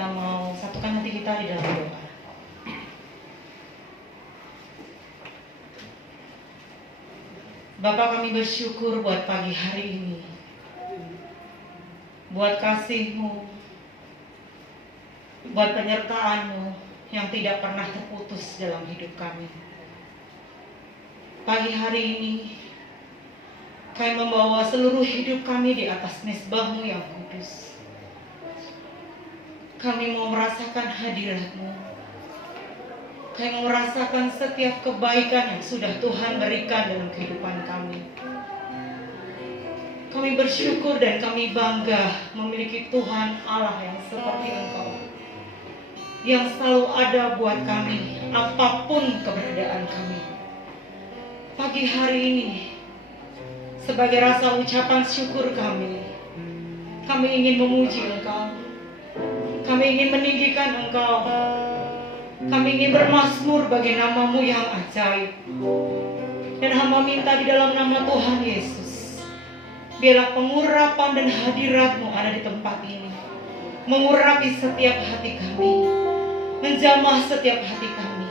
kita mau satukan hati kita di dalam doa. Bapa, kami bersyukur buat pagi hari ini, buat kasih-Mu, buat penyertaan-Mu yang tidak pernah terputus dalam hidup kami. Pagi hari ini kami membawa seluruh hidup kami di atas mezbah-Mu yang kudus. Kami mau merasakan hadirat-Mu. Kami mau merasakan setiap kebaikan yang sudah Tuhan berikan dalam kehidupan kami. Kami bersyukur dan kami bangga memiliki Tuhan Allah yang seperti Engkau, yang selalu ada buat kami apapun keberadaan kami. Pagi hari ini, sebagai rasa ucapan syukur kami ingin memuji Engkau, kami ingin meninggikan Engkau, kami ingin bermazmur bagi nama-Mu yang ajaib. Dan hamba minta di dalam nama Tuhan Yesus, biarlah pengurapan dan hadirat-Mu ada di tempat ini, mengurapi setiap hati kami, menjamah setiap hati kami.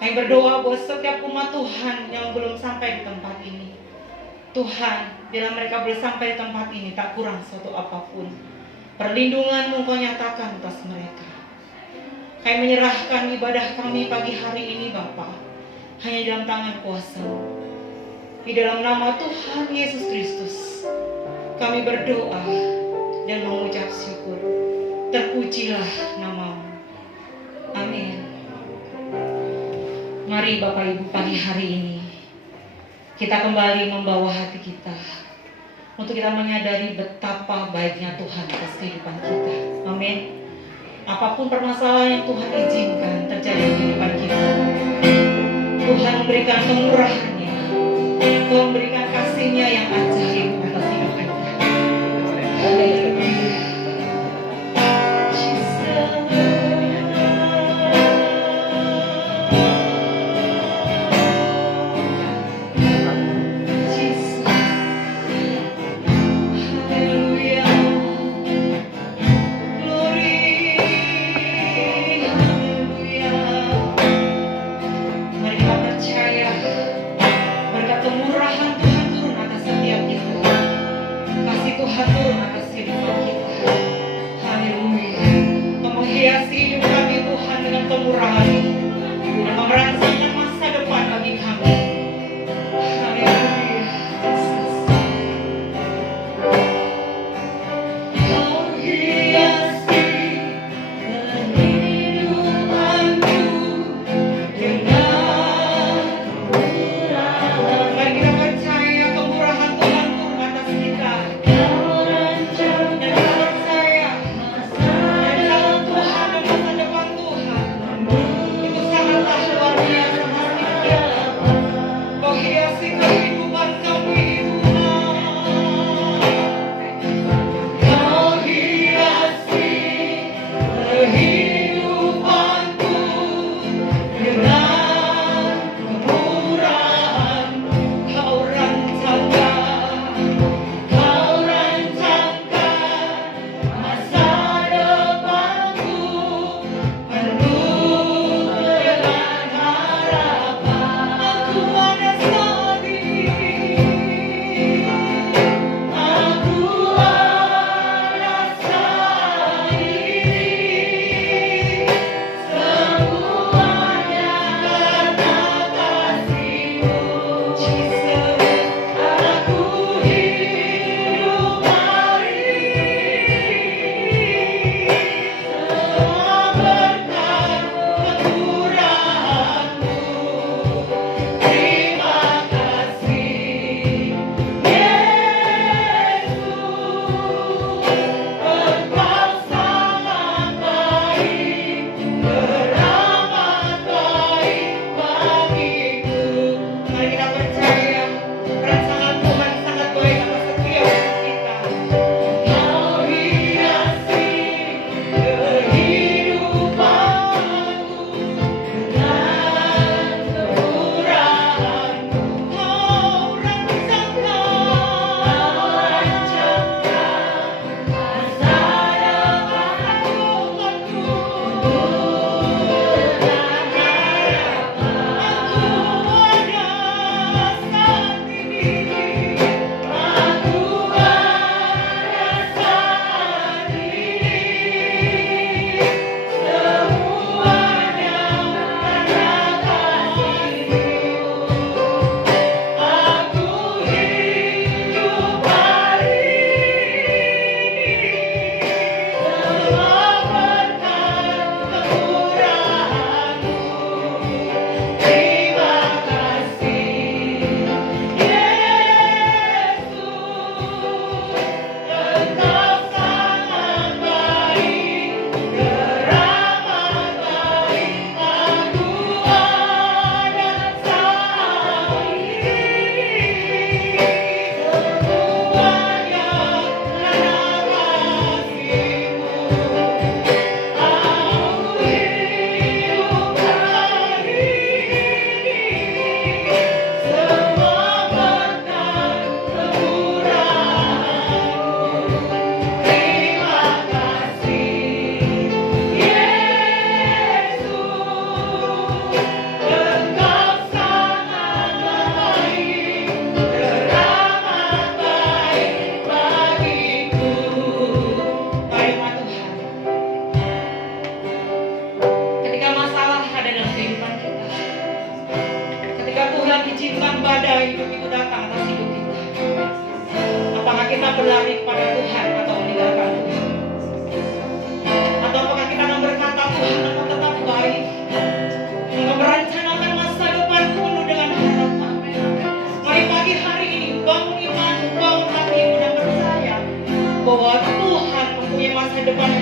Kami berdoa buat setiap umat Tuhan yang belum sampai di tempat ini. Tuhan, bila mereka belum sampai di tempat ini, tak kurang suatu apapun. Perlindungan-Mu Kau nyatakan atas mereka. Kami menyerahkan ibadah kami pagi hari ini Bapa, hanya dalam tangan kuasa-Mu. Di dalam nama Tuhan Yesus Kristus, kami berdoa dan mengucap syukur. Terpujilah nama-Mu. Amin. Mari Bapak Ibu, pagi hari ini kita kembali membawa hati kita untuk kita menyadari betapa baiknya Tuhan atas kehidupan kita. Amin. Apapun permasalahan yang Tuhan izinkan terjadi di kehidupan kita, Tuhan memberikan kemurahan-Nya, Tuhan memberikan kasih-Nya yang ajaib atas hidup kita. Mari kita percaya berkat kemurahan Tuhan turun atas setiap kita.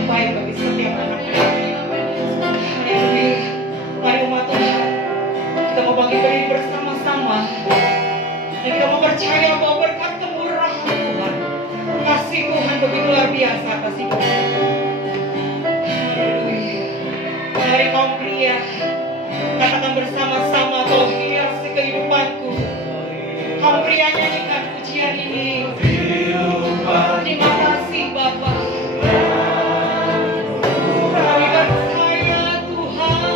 baik bagi setiap anak-anak. Haleluya. Mari umat Tuhan, kita mau bagi-bagi bersama-sama. Dan kita mau percaya bahwa berkat kemurahan Tuhan, kasih Tuhan begitu luar biasa atas hidup kita. Haleluya. Mari kaum pria, katakan bersama-sama, Kau hiasi kehidupanku. Kaum pria, nyanyikan pujian ini. Terima kasih Bapa. Kami percaya Tuhan.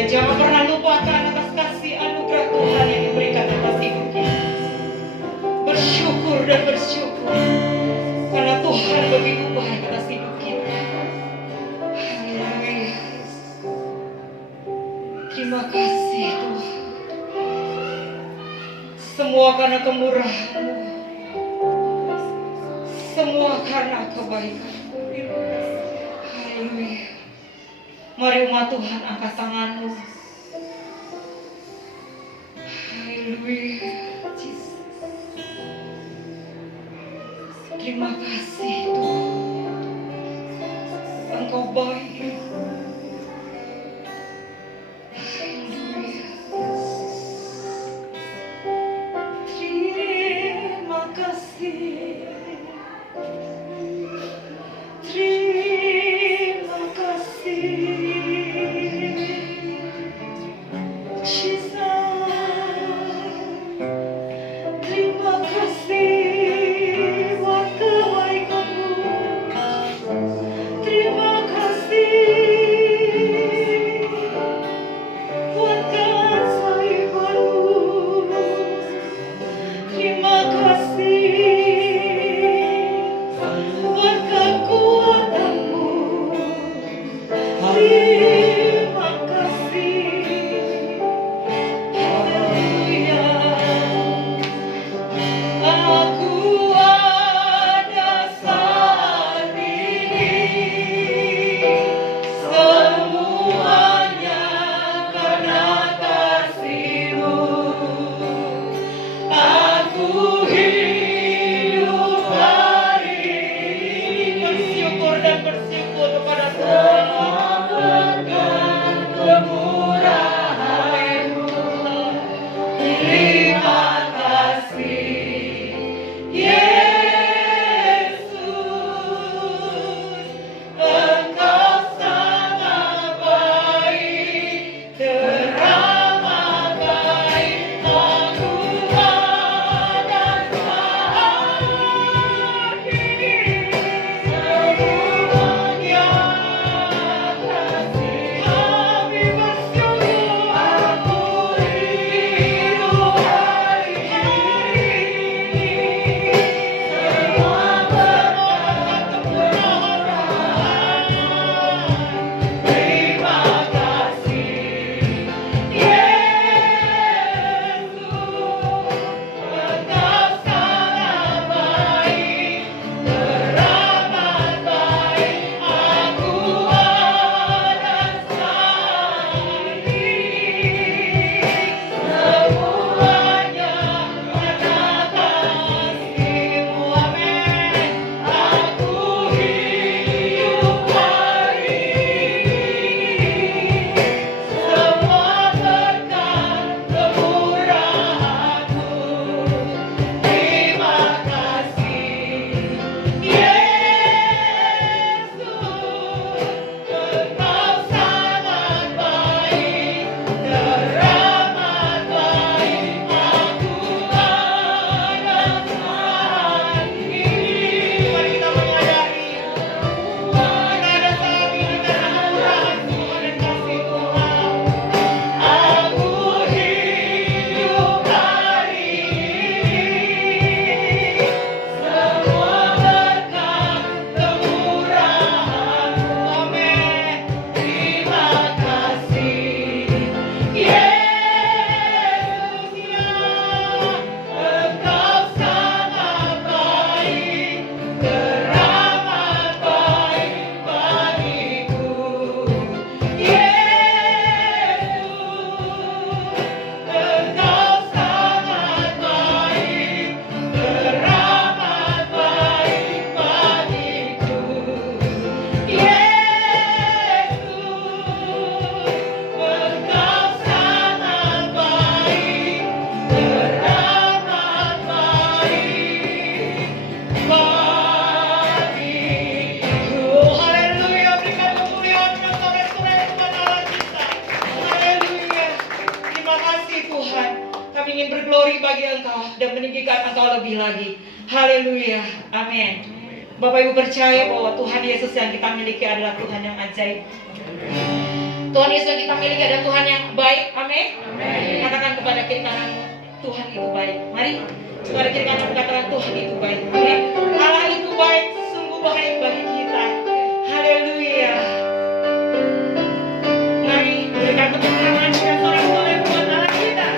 Dan jangan pernah lupakan atas kasih anugerah Tuhan yang diberikan atas hidup kita. Bersyukur dan bersyukur karena Tuhan begitu baik atas hidup kita. Haleluya. Terima kasih Tuhan. Semua karena kemurahan-Mu. Semua karena kebaikan-Mu. Haleluya. Mari umat Tuhan angkat tangan-Mu. Haleluya. Terima kasih Tuhan. Engkau baik. Haleluya. Terima kasih. Terima kasih. Terima kasih buat kebaikan-Mu. Terima kasih buat keajaiban-Mu. Terima kasih buat kekuatan-Mu. Terima kasih. Haleluya. Aku ada saat ini, semuanya karena kasih-Mu. Aku hidup hari ini bersyukur dan bersyukur kepada Tuhan berkat kemurahan-Mu. Terima kasih Yesus, Engkau sangat baik, teramat baik. Aku ada saat ini, semuanya kasih. Kami bersyukur. Aku hidup hari ini, semua berkat kemurahan. Terima kasih Yesus, Engkau sangat baik, teramat baik. Aku ada saat ini, semuanya karena kasih-Mu. Amin. Aku hidup hari ini, semua berkat kemurahan-Mu. Terima kasih Yesus, Engkau sangat baik, teramat baik. Aku ada saat ini. Mari kita menyadari kita ada saat ini karena kemurahan Tuhan dan kasih Tuhan. Aku hidup hari ini, semua berkat kemurahan-Mu. Amin. Terima kasih Yesus, ya, Engkau sangat baik, teramat baik bagiku. Yesus, Engkau sangat baik, teramat baik bagiku. Yesus, Engkau sangat baik, teramat baik bagiku. Haleluya. Berikan kemuliaan dan sorak-sorai kepada Allah kita. Haleluya. Terima kasih Tuhan. Kami ingin berglori bagi Engkau dan meninggikan Engkau lebih lagi. Haleluya. Amin. Bapak Ibu percaya bahwa Tuhan Yesus yang kita miliki adalah Tuhan yang ajaib. Tuhan Yesus yang kita miliki adalah Tuhan yang baik. Amin. Katakan kepada kiri kananmu, Tuhan itu baik. Mari kepada kiri kanan katakan Tuhan itu baik. Amin. Allah itu baik, sungguh baik bagi kita. Haleluya. Mari berikan tepuk tangan dan sorak-sorai buat Allah kita.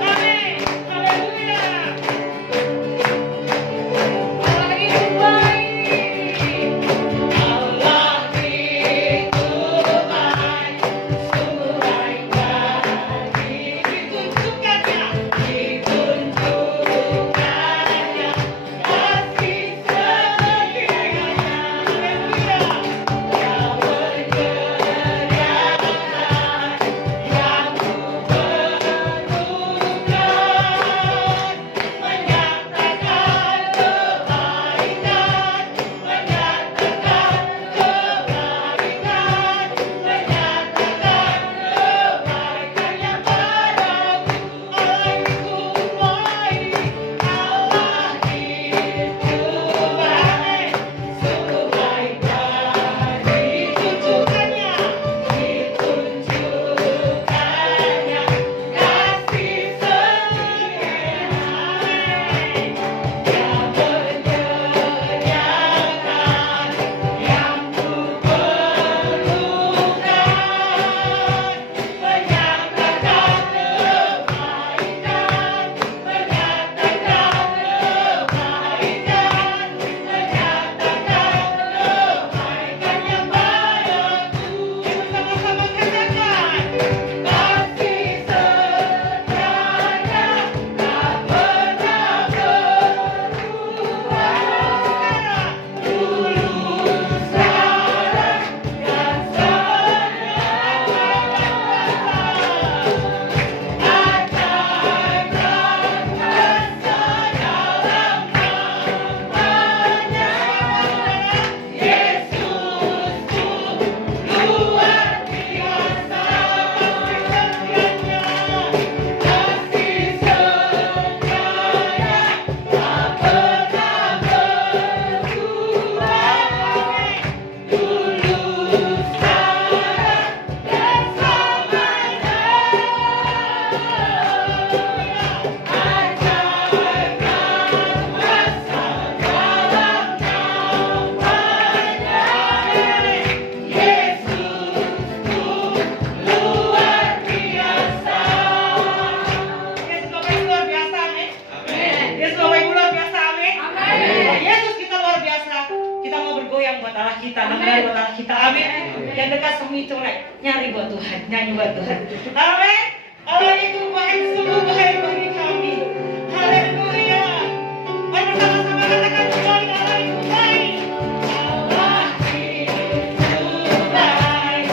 Amin. Haleluya. Allah itu baik. Allah itu baik. Sungguh baik bagi ditunjukkannya. Ditunjukkannya kasih setianya. Haleluya. Yang menyediakan, yang menyatakan kebaikan, menyatakan kebaikan, menyatakan kebaikan yang padaku. Allah itu baik, Allah itu baik, sungguh baik bagi ditunjukkannya, ditunjukkannya kasih setianya. Yang menyediakan, yang kuperlukan, menyatakan kebaikan, menyatakan kebaikan, menyatakan kebaikan yang padaku. Sama-sama katakan, kasih setianya tak pernah berubah. Dulu, sekarang, dan ajarkan kuasa dalam namanya. Yesusku luar biasa kasih setianya tak pernah berubah. Dulu, sekarang, dan selamanya. Ajarkan kuasa dalam namanya. Yesusku luar biasa. Yesus Bapak Ibu luar biasa, amin. Yesus Bapak Ibu luar biasa, amin. Yesus kita luar biasa. Kita mau bergoyang buat Allah kita, menari buat Allah kita, amin. Yang dekat semi colek, nyari buat Tuhan, nyanyi buat Tuhan, amin. Allah itu baik, sungguh baik bagi kami. Haleluya. Mari bersama-sama katakan kembali, Allah itu baik. Allah itu baik,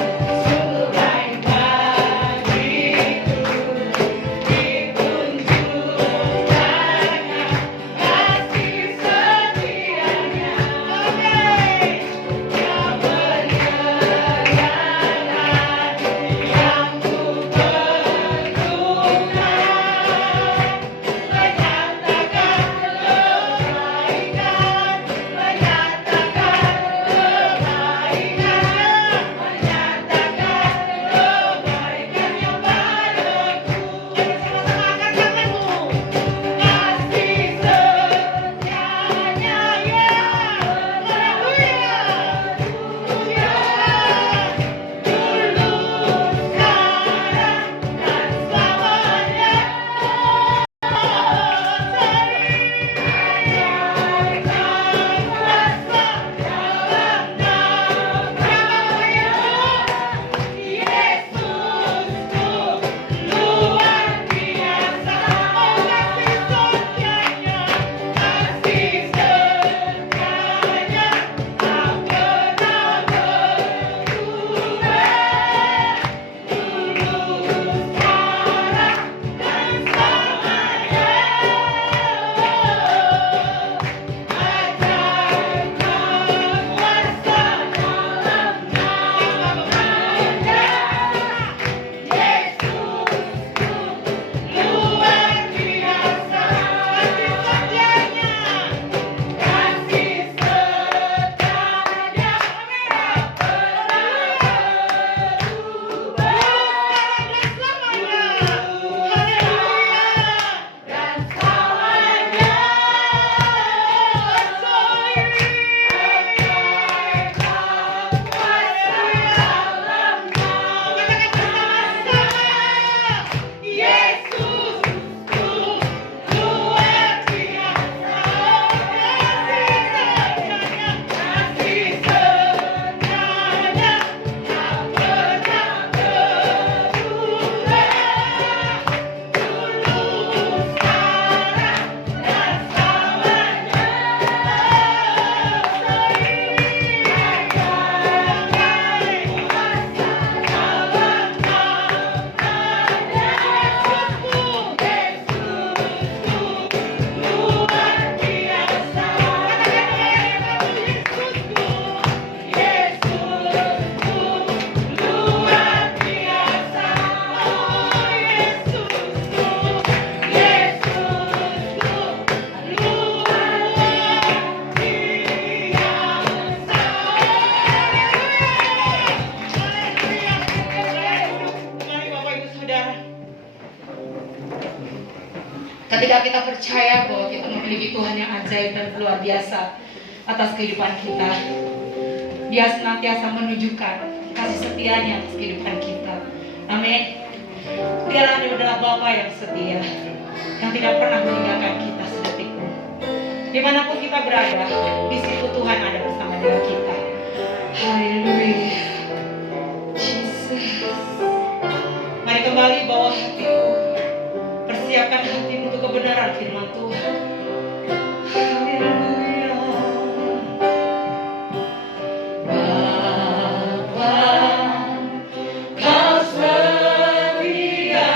sungguh baik bagiku. Ditunjukkannya kasih setianya. Amin. Yang menyediakan, yang kuperlukan, Ketika kita percaya bahwa kita memiliki Tuhan yang ajaib dan luar biasa atas kehidupan kita, Dia senantiasa menunjukkan kasih setianya atas kehidupan kita. Amin. Dia adalah Bapa yang setia, yang tidak pernah meninggalkan kita sedetik pun. Dimanapun kita berada, di situ Tuhan ada bersama dengan kita. Haleluya. Jesus. Mari kembali bawa hatimu, persiapkan hatimu untuk kebenaran firman Tuhan. Haleluya. Bapa, Kau setia.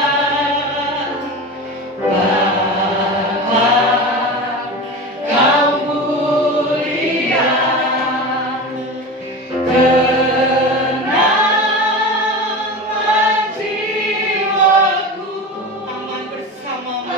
Bapa, Kau mulia. Tenanglah jiwaku, aman bersamamu.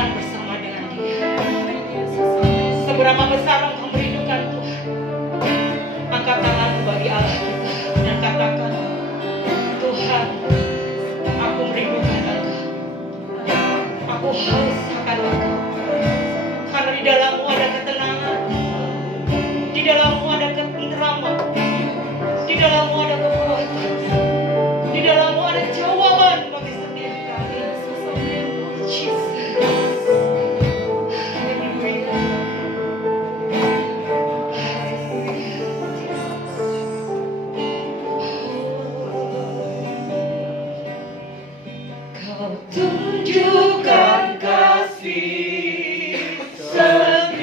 akan bersama dengan Dia. Seberapa besar engkau merindukan Tuhan, angkat tangan bagi Allah kita dan katakan, Tuhan, aku merindukan Engkau. Aku haus akan Engkau. Karena di dalammu ada ketenangan, di dalammu ada ketenteraman, di dalammu ada kekuatan, di dalammu ada jawaban bagi setiap kami. Jesus. Kau tunjukkan kasih setiamu,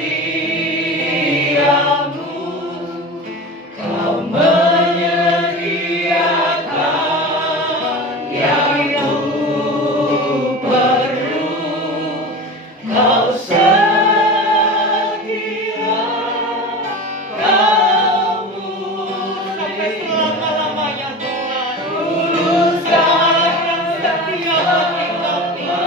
Kau menyediakan yang ku perlu, Kau setia, Kau sampai selama-lamanya Tuhan. Tulus dan setia bagi kami.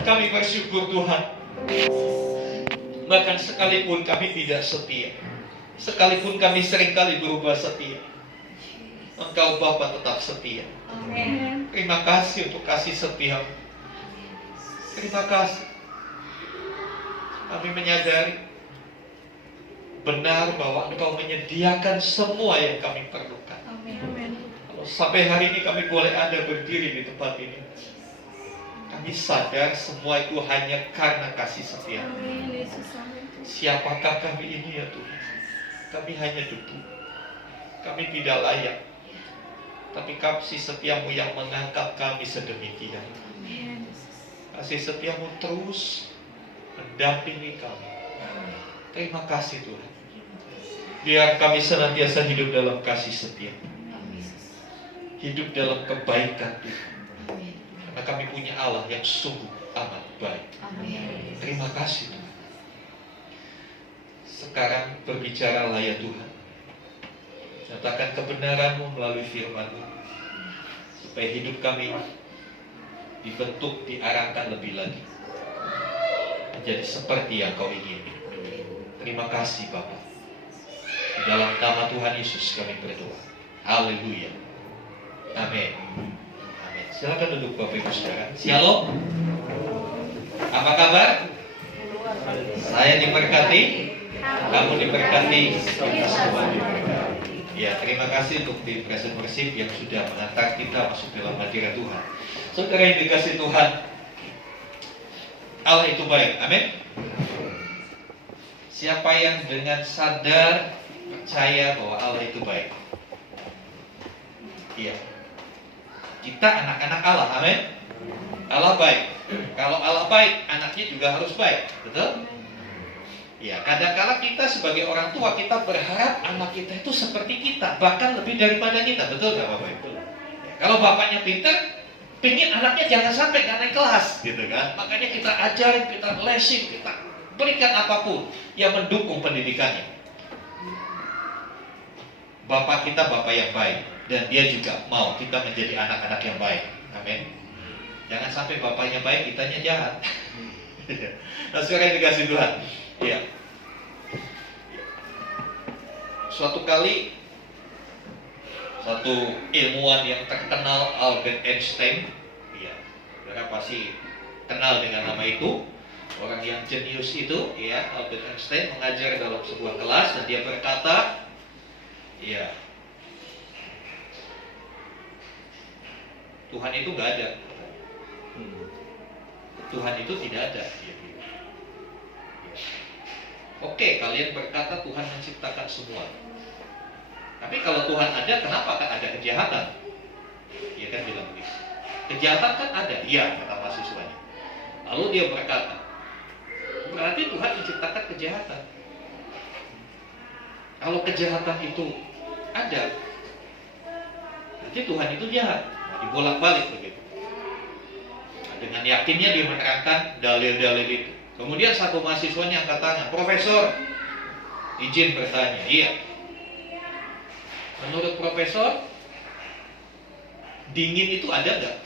Kami bersyukur Tuhan. Bahkan sekalipun kami tidak setia, sekalipun kami seringkali berubah setia, Engkau Bapa tetap setia. Amin. Terima kasih untuk kasih setia. Terima kasih. Kami menyadari benar bahwa Engkau menyediakan semua yang kami perlukan. Amin. Kalau sampai hari ini kami boleh ada berdiri di tempat ini, kami sadar semua itu hanya karena kasih setia. Siapakah kami ini ya Tuhan? Kami hanya debu. Kami tidak layak. Tapi kasih setiamu yang mengangkat kami sedemikian. Kasih setiamu terus mendampingi kami. Terima kasih Tuhan. Biar kami senantiasa hidup dalam kasih setia. Hidup dalam kebaikan Tuhan. Karena kami punya Allah yang sungguh amat baik. Amin. Terima kasih Tuhan. Sekarang berbicaralah ya Tuhan. Nyatakan kebenaran-Mu melalui firman-Mu, supaya hidup kami dibentuk, diarahkan lebih lagi menjadi seperti yang Kau ingini. Terima kasih Bapa. Di dalam nama Tuhan Yesus kami berdoa. Haleluya. Amin. Silakan duduk Bapak Ibu Saudara. Shalom. Apa kabar? Saya diberkati, kamu diberkati, kita semua diberkati. Ya, terima kasih untuk tim Present Worship yang sudah mengantar kita masuk dalam hadirat Tuhan. Saudara yang dikasih Tuhan, Allah itu baik. Amin. Siapa yang dengan sadar percaya bahwa Allah itu baik? Iya. Kita anak-anak Allah. Amin. Allah baik. Kalau Allah baik, anaknya juga harus baik. Betul? Ya, kadang-kala kita sebagai orang tua, kita berharap anak kita itu seperti kita, bahkan lebih daripada kita. Betul nggak Bapak Ibu? Ya, kalau bapaknya pintar, pingin anaknya jangan sampai nggak naik kelas, gitu kan? Makanya kita ajarin, kita lesin, kita berikan apapun yang mendukung pendidikannya. Bapak kita bapak yang baik, dan dia juga mau kita menjadi anak-anak yang baik. Amin. Jangan sampai bapaknya baik, kitanya jahat. Nah, sekarang dikasih Tuhan. Ya. Suatu kali satu ilmuwan yang terkenal, Albert Einstein, ya, saudara pasti kenal dengan nama itu, orang yang jenius itu, ya, Albert Einstein mengajar dalam sebuah kelas dan dia berkata, ya, Tuhan itu nggak ada, Tuhan itu tidak ada. Oke, kalian berkata Tuhan menciptakan semua. Tapi kalau Tuhan ada, kenapa kan ada kejahatan? Dia kan bilang begitu. Kejahatan kan ada, iya, kata mahasiswanya. Lalu dia berkata, berarti Tuhan menciptakan kejahatan. Kalau kejahatan itu ada, berarti Tuhan itu jahat. Nah, dibolak-balik begitu. Nah, dengan yakinnya dia menerangkan dalil-dalil itu. Kemudian satu mahasiswanya angkat tangan, Profesor, izin bertanya. Iya. Menurut Profesor, dingin itu ada nggak?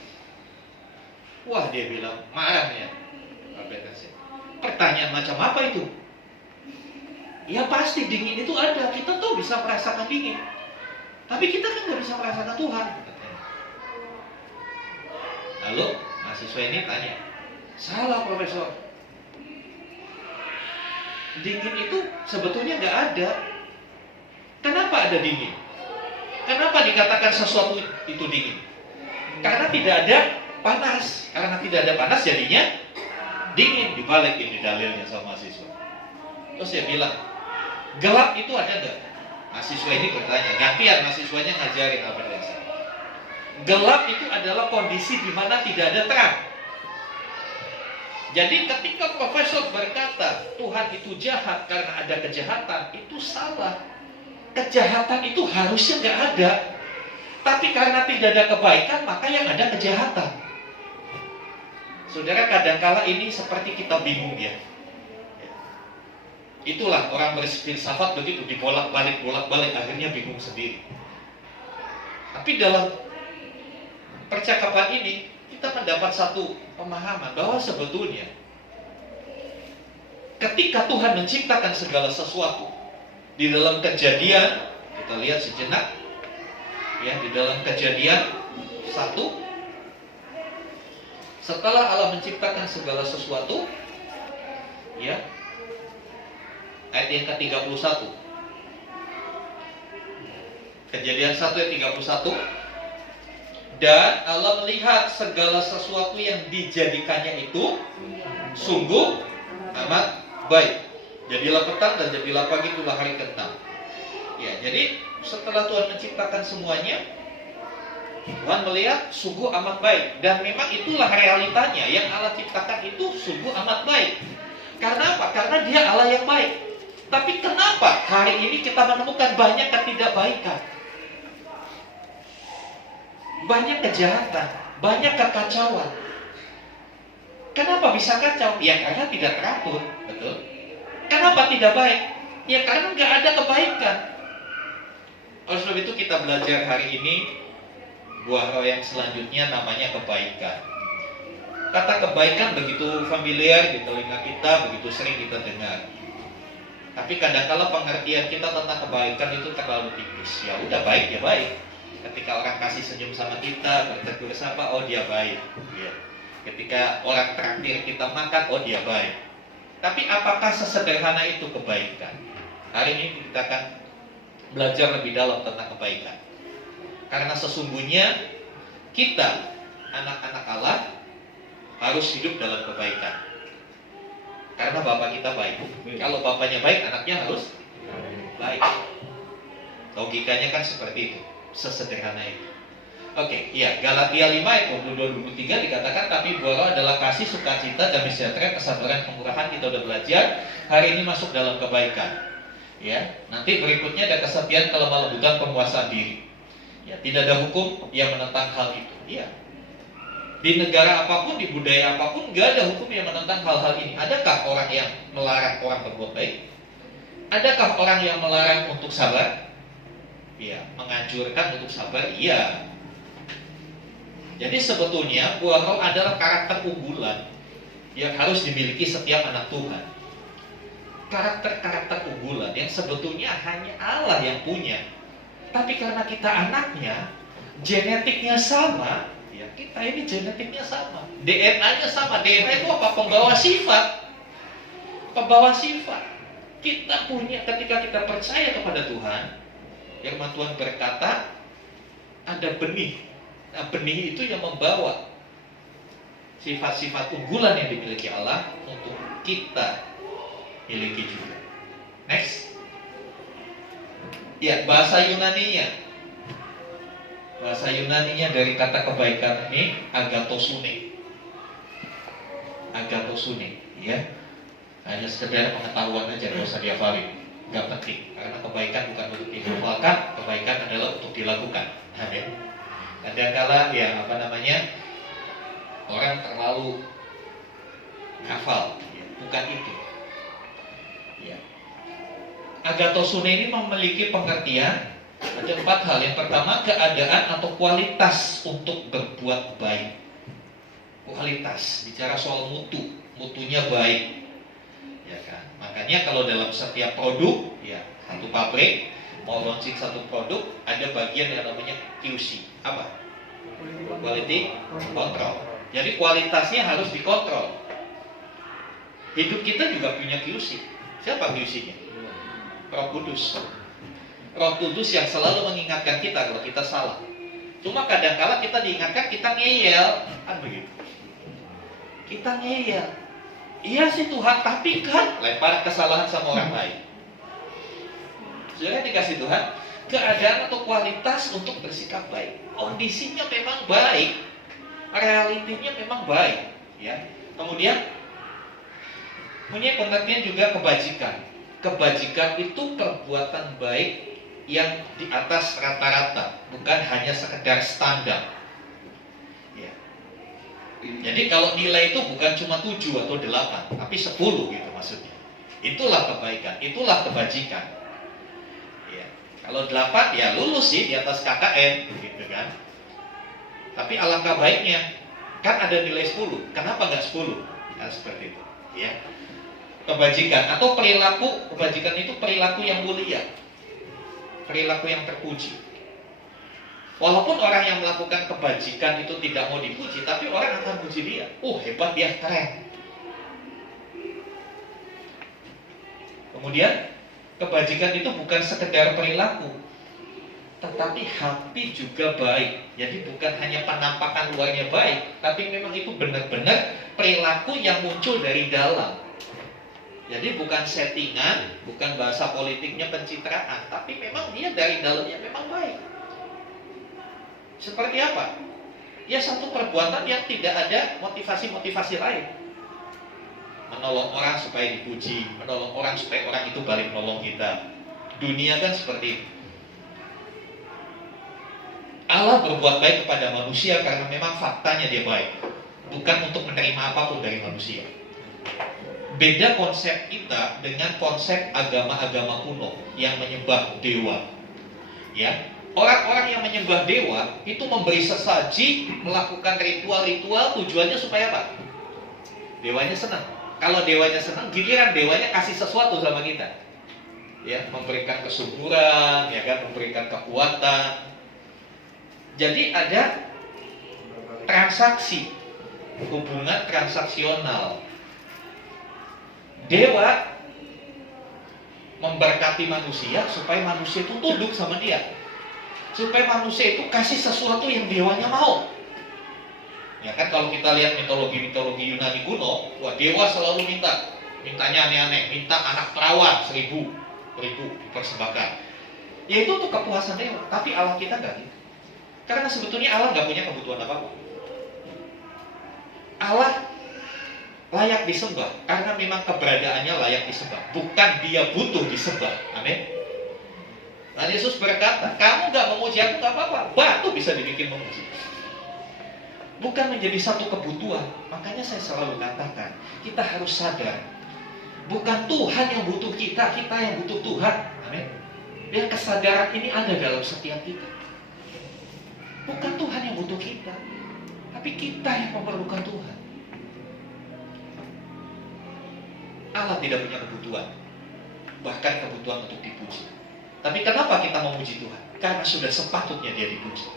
Wah, dia bilang marahnya. Pertanyaan macam apa itu? Ya pasti dingin itu ada. Kita tuh bisa merasakan dingin. Tapi kita kan nggak bisa merasakan Tuhan. Lalu mahasiswa ini tanya, salah Profesor. Dingin itu sebetulnya nggak ada. Kenapa ada dingin? Kenapa dikatakan sesuatu itu dingin? Karena tidak ada panas. Karena tidak ada panas jadinya dingin. Dibalik ini dalilnya sama mahasiswa. Terus dia bilang, gelap itu ada nggak? Mahasiswa ini bertanya. Gantian mahasiswanya ngajarin Albert Einstein. Gelap itu adalah kondisi di mana tidak ada terang. Jadi ketika Profesor berkata Tuhan itu jahat karena ada kejahatan, itu salah. Kejahatan itu harusnya nggak ada. Tapi karena tidak ada kebaikan, maka yang ada kejahatan. Saudara, kadangkala ini seperti kita bingung ya. Itulah orang berfilsafat begitu, dibolak-balik, akhirnya bingung sendiri. Tapi dalam percakapan ini, kita mendapat satu pemahaman bahwa sebetulnya ketika Tuhan menciptakan segala sesuatu di dalam Kejadian, kita lihat sejenak ya, di dalam Kejadian 1, setelah Allah menciptakan segala sesuatu ya, ayat yang ke-31, Kejadian 1 ayat 31, dan Allah melihat segala sesuatu yang dijadikannya itu sungguh amat baik. Jadilah petang dan jadilah pagi, itulah hari ke-6. Ya, jadi setelah Tuhan menciptakan semuanya, Tuhan melihat sungguh amat baik. Dan memang itulah realitanya, yang Allah ciptakan itu sungguh amat baik. Karena apa? Karena Dia Allah yang baik. Tapi kenapa hari ini kita menemukan banyak ketidakbaikan? Banyak kejahatan, banyak kekacauan. Kenapa bisa kacau? Ya karena tidak teratur, betul. Kenapa tidak baik? Ya karena nggak ada kebaikan. Oleh sebab itu kita belajar hari ini buah roh yang selanjutnya namanya kebaikan. Kata kebaikan begitu familiar di telinga kita, begitu sering kita dengar. Tapi kadang-kala pengertian kita tentang kebaikan itu terlalu tipis. Ya udah baik ya baik. Ketika orang kasih senyum sama kita, bertegur sapa, oh dia baik. Ya. Ketika orang traktir kita makan, oh dia baik. Tapi apakah sesederhana itu kebaikan? Hari ini kita akan belajar lebih dalam tentang kebaikan. Karena sesungguhnya kita, anak-anak Allah, harus hidup dalam kebaikan. Karena Bapa kita baik. Kalau Bapaknya baik, anaknya harus baik. Logikanya kan seperti itu, sesederhana itu. Oke, ya, Galatia 5 ayat 22-23 dikatakan, tapi buah roh adalah kasih, sukacita, damai sejahtera, kesabaran, kemurahan. Kita udah belajar, hari ini masuk dalam kebaikan. Ya, nanti berikutnya ada kesetiaan, kelemah lembutan, penguasaan diri. Ya, tidak ada hukum yang menentang hal itu. Ya, di negara apapun, di budaya apapun, nggak ada hukum yang menentang hal-hal ini. Adakah orang yang melarang orang berbuat baik? Adakah orang yang melarang untuk sabar? Ya, menganjurkan untuk sabar? Iya. Jadi sebetulnya buah roh adalah karakter unggulan yang harus dimiliki setiap anak Tuhan. Karakter-karakter unggulan yang sebetulnya hanya Allah yang punya. Tapi karena kita anaknya, genetiknya sama, ya, kita ini genetiknya sama, DNA-nya sama. DNA itu apa? Pembawa sifat. Pembawa sifat. Kita punya, ketika kita percaya kepada Tuhan, firman Tuhan berkata, ada benih. Nah, benih itu yang membawa sifat-sifat unggulan yang dimiliki Allah untuk kita miliki juga. Next. Ya, bahasa Yunaninya. Bahasa Yunaninya dari kata kebaikan ini agatosune. Agatosune, ya. Hanya sekedar pengetahuan aja, nggak usah dihafalin. Nggak penting, karena kebaikan bukan untuk dihafalkan, kebaikan adalah untuk dilakukan. Amin. Kadang-kala ya orang terlalu hafal, ya, bukan itu. Ya. Agatosune ini memiliki pengertian ada 4 hal. Yang pertama, keadaan atau kualitas untuk berbuat baik. Kualitas, bicara soal mutu, mutunya baik, ya kan. Makanya kalau dalam setiap produk, ya, satu pabrik mau launching satu produk, ada bagian yang namanya QC. Apa? Quality Control. Jadi kualitasnya harus dikontrol. Hidup kita juga punya QC. Siapa QC-nya? Roh Kudus. Roh Kudus yang selalu mengingatkan kita kalau kita salah. Cuma kadang-kala kita diingatkan, kita ngeyel, kan begitu. Kita ngeyel. Iya sih Tuhan, tapi kan lempar kesalahan sama orang lain. Sudah dikasih Tuhan keadaan atau kualitas untuk bersikap baik. Kondisinya memang baik, realitinya memang baik, ya. Kemudian punya pengertian juga kebajikan. Kebajikan itu perbuatan baik yang di atas rata-rata, bukan hanya sekedar standar. Ya. Jadi kalau nilai itu bukan cuma 7 atau 8, tapi 10 gitu maksudnya. Itulah kebaikan, itulah kebajikan. Kalau 8 ya lulus sih di atas KKN gitu kan. Tapi alangkah baiknya kan ada nilai 10. Kenapa nggak 10? Nah, seperti itu, ya. Kebajikan atau perilaku, kebajikan itu perilaku yang mulia. Perilaku yang terpuji. Walaupun orang yang melakukan kebajikan itu tidak mau dipuji, tapi orang akan puji dia. Hebat dia, keren. Kemudian kebajikan itu bukan sekedar perilaku, tetapi hati juga baik. Jadi bukan hanya penampakan luarnya baik, tapi memang itu benar-benar perilaku yang muncul dari dalam. Jadi bukan settingan, bukan bahasa politiknya pencitraan, tapi memang dia dari dalamnya memang baik. Seperti apa? Ya satu perbuatan yang tidak ada motivasi-motivasi lain. Menolong orang supaya dipuji, menolong orang supaya orang itu balik menolong kita. Dunia kan seperti itu. Allah berbuat baik kepada manusia karena memang faktanya dia baik, bukan untuk menerima apapun dari manusia. Beda konsep kita dengan konsep agama-agama kuno yang menyembah dewa. Ya, orang-orang yang menyembah dewa itu memberi sesaji, melakukan ritual-ritual, tujuannya supaya apa? Dewanya senang. Kalau dewanya senang, giliran dewanya kasih sesuatu sama kita, ya, memberikan kesuburan, ya kan, memberikan kekuatan. Jadi ada transaksi, hubungan transaksional. Dewa memberkati manusia supaya manusia itu tunduk sama dia, supaya manusia itu kasih sesuatu yang dewanya mau. Ya kan, kalau kita lihat mitologi Yunani kuno, wah, dewa selalu mintanya aneh-aneh, minta anak perawan 1000 dipersembahkan. Ya itu untuk kepuasan dewa. Tapi Allah kita enggak gitu. Karena sebetulnya Allah nggak punya kebutuhan apa-apa. Allah layak disembah karena memang keberadaannya layak disembah, bukan dia butuh disembah. Amin. Nah, Yesus berkata, kamu nggak memuji aku nggak apa-apa, batu bisa dibikin memuji. Bukan menjadi satu kebutuhan. Makanya saya selalu katakan, kita harus sadar, bukan Tuhan yang butuh kita, kita yang butuh Tuhan. Amin. Dan kesadaran ini ada dalam setiap kita. Bukan Tuhan yang butuh kita, tapi kita yang memerlukan Tuhan. Allah tidak punya kebutuhan, bahkan kebutuhan untuk dipuji. Tapi kenapa kita memuji Tuhan? Karena sudah sepatutnya dia dipuji.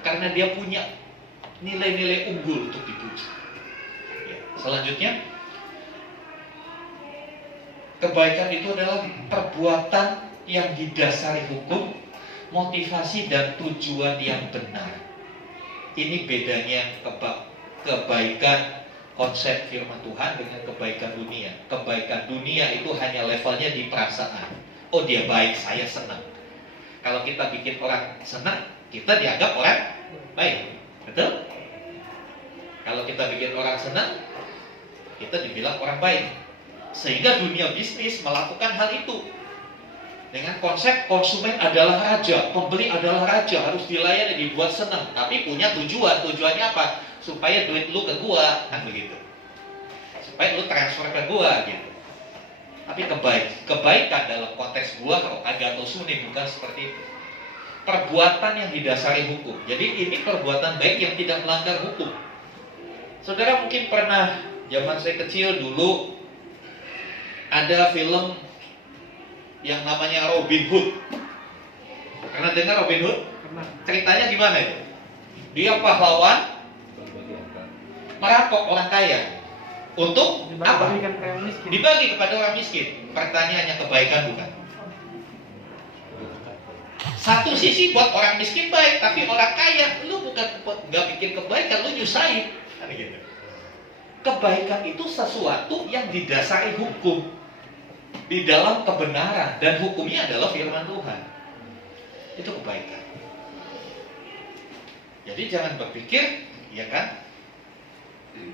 Karena dia punya nilai-nilai unggul untuk dipuji. Ya. Selanjutnya, kebaikan itu adalah perbuatan yang didasari hukum, motivasi dan tujuan yang benar. Ini bedanya kebaikan konsep firman Tuhan dengan kebaikan dunia. Kebaikan dunia itu hanya levelnya di perasaan. Oh, dia baik, saya senang. Kalau kita bikin orang senang, kita dianggap orang baik. Betul? Kalau kita bikin orang senang, kita dibilang orang baik. Sehingga dunia bisnis melakukan hal itu dengan konsep konsumen adalah raja, pembeli adalah raja, harus dilayani, dibuat senang. Tapi punya tujuan. Tujuannya apa? Supaya duit lu ke gua, kan begitu. Supaya lu transfer ke gua gitu. Tapi kebaikan dalam konteks gua kalau agathos suni bukan seperti itu. Perbuatan yang didasari hukum. Jadi ini perbuatan baik yang tidak melanggar hukum. Saudara mungkin pernah, zaman saya kecil dulu ada film yang namanya Robin Hood. Pernah dengar Robin Hood? Ceritanya gimana itu? Dia pahlawan merampok orang kaya untuk apa? Dibagi kepada orang miskin. Pertanyaannya, kebaikan bukan? Satu sisi buat orang miskin baik, tapi orang kaya lu bukan nggak bikin kebaikan, lu nyusahin. Kan gitu. Kebaikan itu sesuatu yang didasari hukum, di dalam kebenaran, dan hukumnya adalah firman Tuhan. Itu kebaikan. Jadi jangan berpikir, ya kan,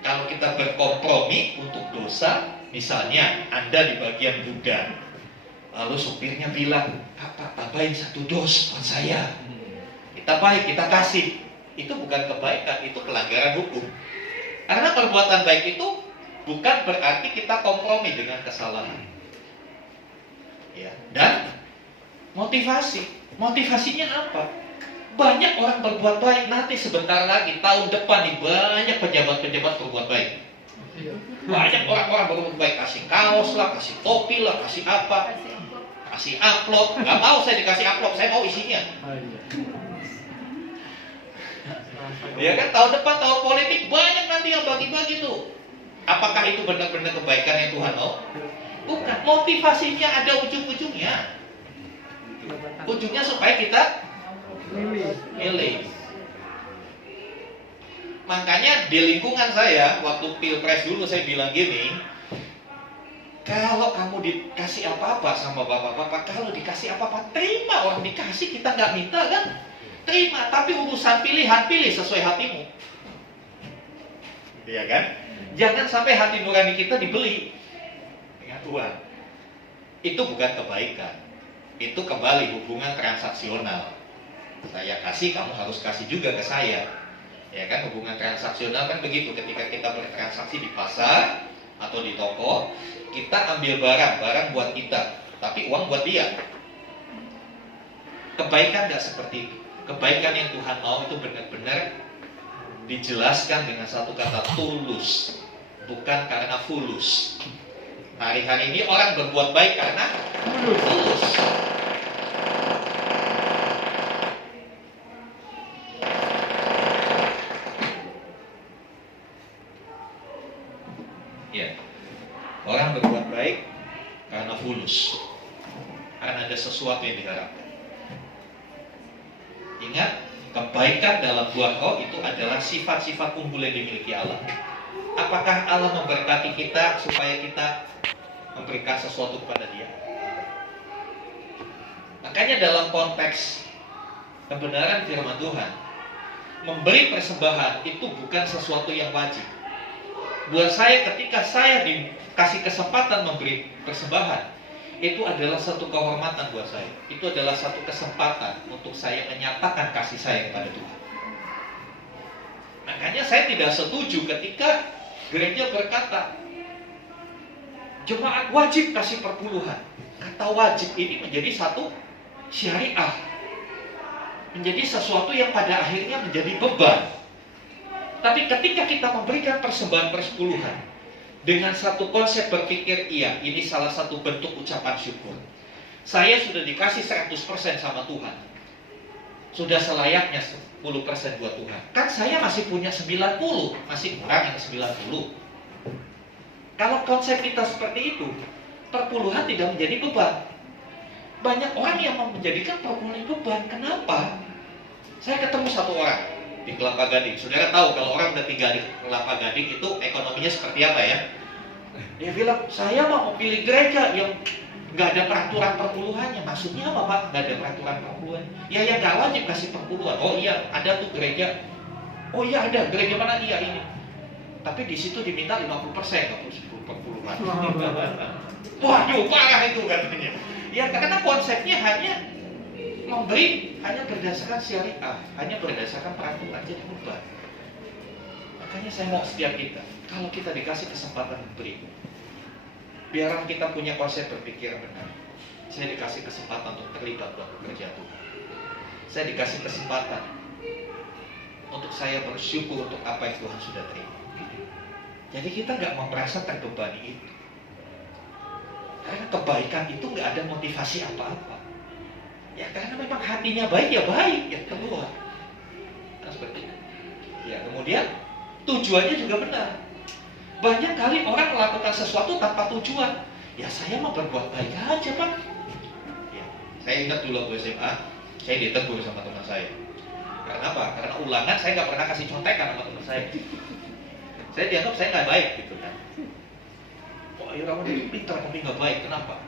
kalau kita berkompromi untuk dosa, misalnya Anda di bagian gudang, lalu supirnya bilang, Pak, tambahin 1 dos buat saya. Kita baik, kita kasih. Itu bukan kebaikan, itu pelanggaran hukum. Karena perbuatan baik itu bukan berarti kita kompromi dengan kesalahan. Ya, dan motivasinya apa? Banyak orang berbuat baik, nanti sebentar lagi tahun depan nih banyak pejabat-pejabat berbuat baik. Banyak orang-orang berbuat baik, kasih kaos lah, kasih topi lah, kasih apa, kasih amplop. Gak mau saya dikasih amplop, saya mau isinya. Ya kan, tahun depan tahun politik banyak nanti yang bagi-bagi tuh. Apakah itu benar-benar kebaikan yang Tuhan mau? Bukan. Motivasinya ada ujung-ujungnya. Ujungnya supaya kita milih. Makanya di lingkungan saya, waktu pilpres dulu saya bilang gini, kalau kamu dikasih apa-apa sama bapak-bapak, kalau dikasih apa-apa, terima. Orang dikasih, kita nggak minta kan? Terima, tapi urusan pilihan, pilih sesuai hatimu. Iya kan? Jangan sampai hati nurani kita dibeli dengan uang. Itu bukan kebaikan. Itu kembali hubungan transaksional. Saya kasih, kamu harus kasih juga ke saya. Ya kan, hubungan transaksional kan begitu. Ketika kita bertransaksi di pasar atau di toko, kita ambil barang buat kita, tapi uang buat dia. Kebaikan gak seperti itu. Kebaikan yang Tuhan mau itu benar-benar dijelaskan dengan satu kata, tulus, bukan karena fulus. Hari-hari ini orang berbuat baik karena tulus. Ya, orang berbuat baik karena fulus. ada sesuatu yang diharapkan. Ingat, kebaikan dalam buah roh itu adalah sifat-sifat unggul yang dimiliki Allah. Apakah Allah memberkati kita supaya kita memberikan sesuatu kepada Dia? Makanya dalam konteks kebenaran firman Tuhan, memberi persembahan itu bukan sesuatu yang wajib. Buat saya, ketika saya dikasih kesempatan memberi persembahan, itu adalah satu kehormatan buat saya. Itu adalah satu kesempatan untuk saya menyatakan kasih saya kepada Tuhan. Makanya saya tidak setuju ketika gereja berkata jemaat wajib kasih perpuluhan. Kata wajib ini menjadi satu syariah, menjadi sesuatu yang pada akhirnya menjadi beban. Tapi ketika kita memberikan persembahan persepuluhan dengan satu konsep berpikir, iya, ini salah satu bentuk ucapan syukur. Saya sudah dikasih 100% sama Tuhan, sudah selayaknya 10% buat Tuhan. Kan saya masih punya 90, masih kurang yang 90. Kalau konsep kita seperti itu, perpuluhan tidak menjadi beban. Banyak orang yang menjadikan perpuluhan beban. Kenapa? Saya ketemu satu orang di Kelapa Gading. Saudara tahu kalau orang udah tinggal di Kelapa Gading itu ekonominya seperti apa ya? Dia bilang, saya mau pilih gereja yang nggak ada peraturan perpuluhannya. Maksudnya apa Pak? Nggak ada peraturan perpuluhan? Ya nggak wajib kasih perpuluhan. Oh iya, ada tuh gereja. Oh iya ada, gereja mana? Iya ini. Tapi di situ diminta 50%, nggak perlu perpuluhan. Waduh, parah itu katanya. Ya karena konsepnya hanya memberi hanya berdasarkan syariah, hanya berdasarkan peraturan, jadi beban. Makanya saya mau setiap kita, kalau kita dikasih kesempatan memberi, biarlah kita punya konsep berpikir benar. Saya dikasih kesempatan untuk terlibat dalam pekerjaan Tuhan. Saya dikasih kesempatan untuk saya bersyukur untuk apa yang Tuhan sudah terima. Jadi kita nggak merasa terbebani itu. Karena kebaikan itu nggak ada motivasi apa-apa. Ya karena memang hatinya baik ya baik, ya keluar. Nah, seperti itu. Ya kemudian tujuannya juga benar. Banyak kali orang melakukan sesuatu tanpa tujuan. Ya saya mau berbuat baik aja Pak. Ya, saya ingat dulu waktu SMA, saya ditegur sama teman saya. Karena apa? Karena ulangan saya nggak pernah kasih contekan sama teman saya. Saya dianggap saya nggak baik gitu kan. Wah, ya kamu itu pintar tapi nggak baik. Kenapa?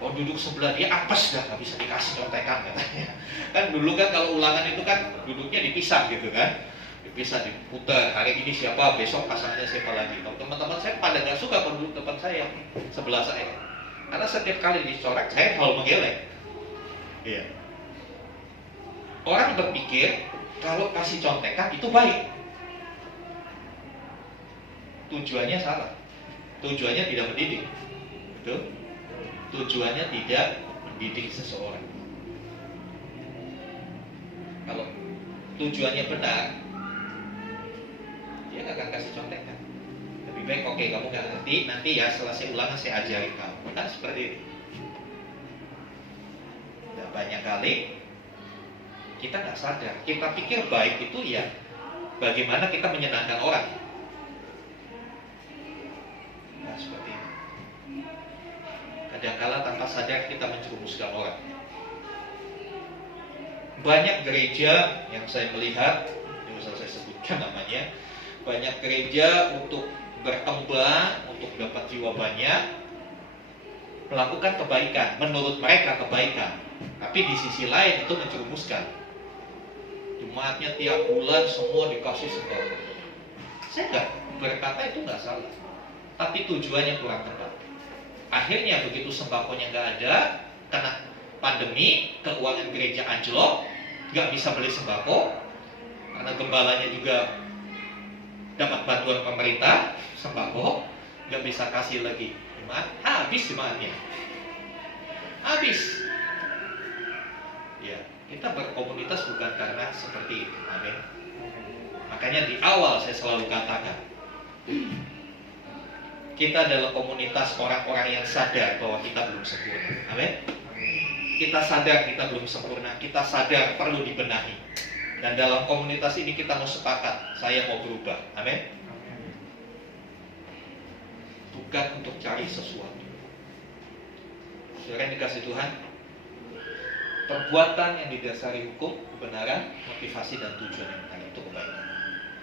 Oh duduk sebelah dia apes dah, nggak bisa dikasih contekan katanya. Kan dulu kan kalau ulangan itu kan duduknya dipisah gitu kan, dipisah diputar. Hari ini siapa, besok pasangannya siapa lagi. Kalau teman-teman saya pada nggak suka kalau duduk depan saya, sebelah saya, karena setiap kali dicoret saya selalu menggeleng. Iya. Orang berpikir kalau kasih contekan itu baik. Tujuannya salah. Tujuannya tidak mendidik. Betul? Tujuannya tidak mendidik seseorang. Kalau tujuannya benar, dia nggak akan kasih contekan. Lebih baik, oke, kamu nggak ngerti, nanti ya selesai ulangan saya ajarin kamu. Kan seperti itu. Dan banyak kali kita nggak sadar. Kita pikir baik itu ya bagaimana kita menyenangkan orang. Nah, seperti itu. Kadang-kala tanpa sadar kita menjerumuskan orang. Banyak gereja yang saya melihat, yang bisa saya sebutkan namanya, banyak gereja untuk berkembang, untuk dapat jiwa banyak, melakukan kebaikan, menurut mereka kebaikan, tapi di sisi lain itu menjerumuskan. Jemaatnya tiap bulan semua dikasih sembako. Saya nggak berkata itu nggak salah, tapi tujuannya kurang tepat. Akhirnya begitu sembakonya nggak ada, karena pandemi, keuangan gereja anjlok, nggak bisa beli sembako, karena gembalanya juga dapat bantuan pemerintah, sembako, nggak bisa kasih lagi jemaat, habis jemaatnya, habis. Ya, kita berkomunitas bukan karena seperti itu, amin. Makanya di awal saya selalu katakan, kita adalah komunitas orang-orang yang sadar bahwa kita belum sempurna. Amin. Kita sadar kita belum sempurna. Kita sadar perlu dibenahi. Dan dalam komunitas ini kita mau sepakat, saya mau berubah. Amin. Bukan untuk cari sesuatu. Saudara yang dikasih Tuhan, perbuatan yang didasari hukum, kebenaran, motivasi dan tujuan yang benar, itu kebaikan.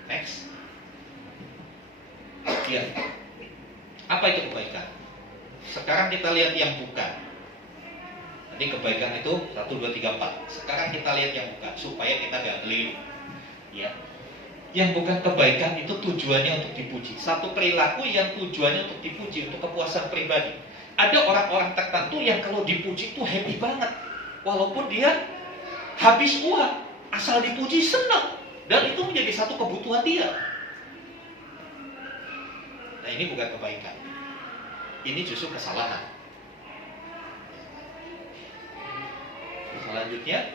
Next. Ya. Apa itu kebaikan? Sekarang kita lihat yang bukan. Tadi kebaikan itu 1, 2, 3, 4. Sekarang kita lihat yang bukan supaya kita gak keliru. Ya. Yang bukan kebaikan itu tujuannya untuk dipuji. Satu perilaku yang tujuannya untuk dipuji, untuk kepuasan pribadi. Ada orang-orang tertentu yang kalau dipuji itu happy banget. Walaupun dia habis uang, asal dipuji senang. Dan itu menjadi satu kebutuhan dia. Nah, ini bukan kebaikan. Ini justru kesalahan. Selanjutnya,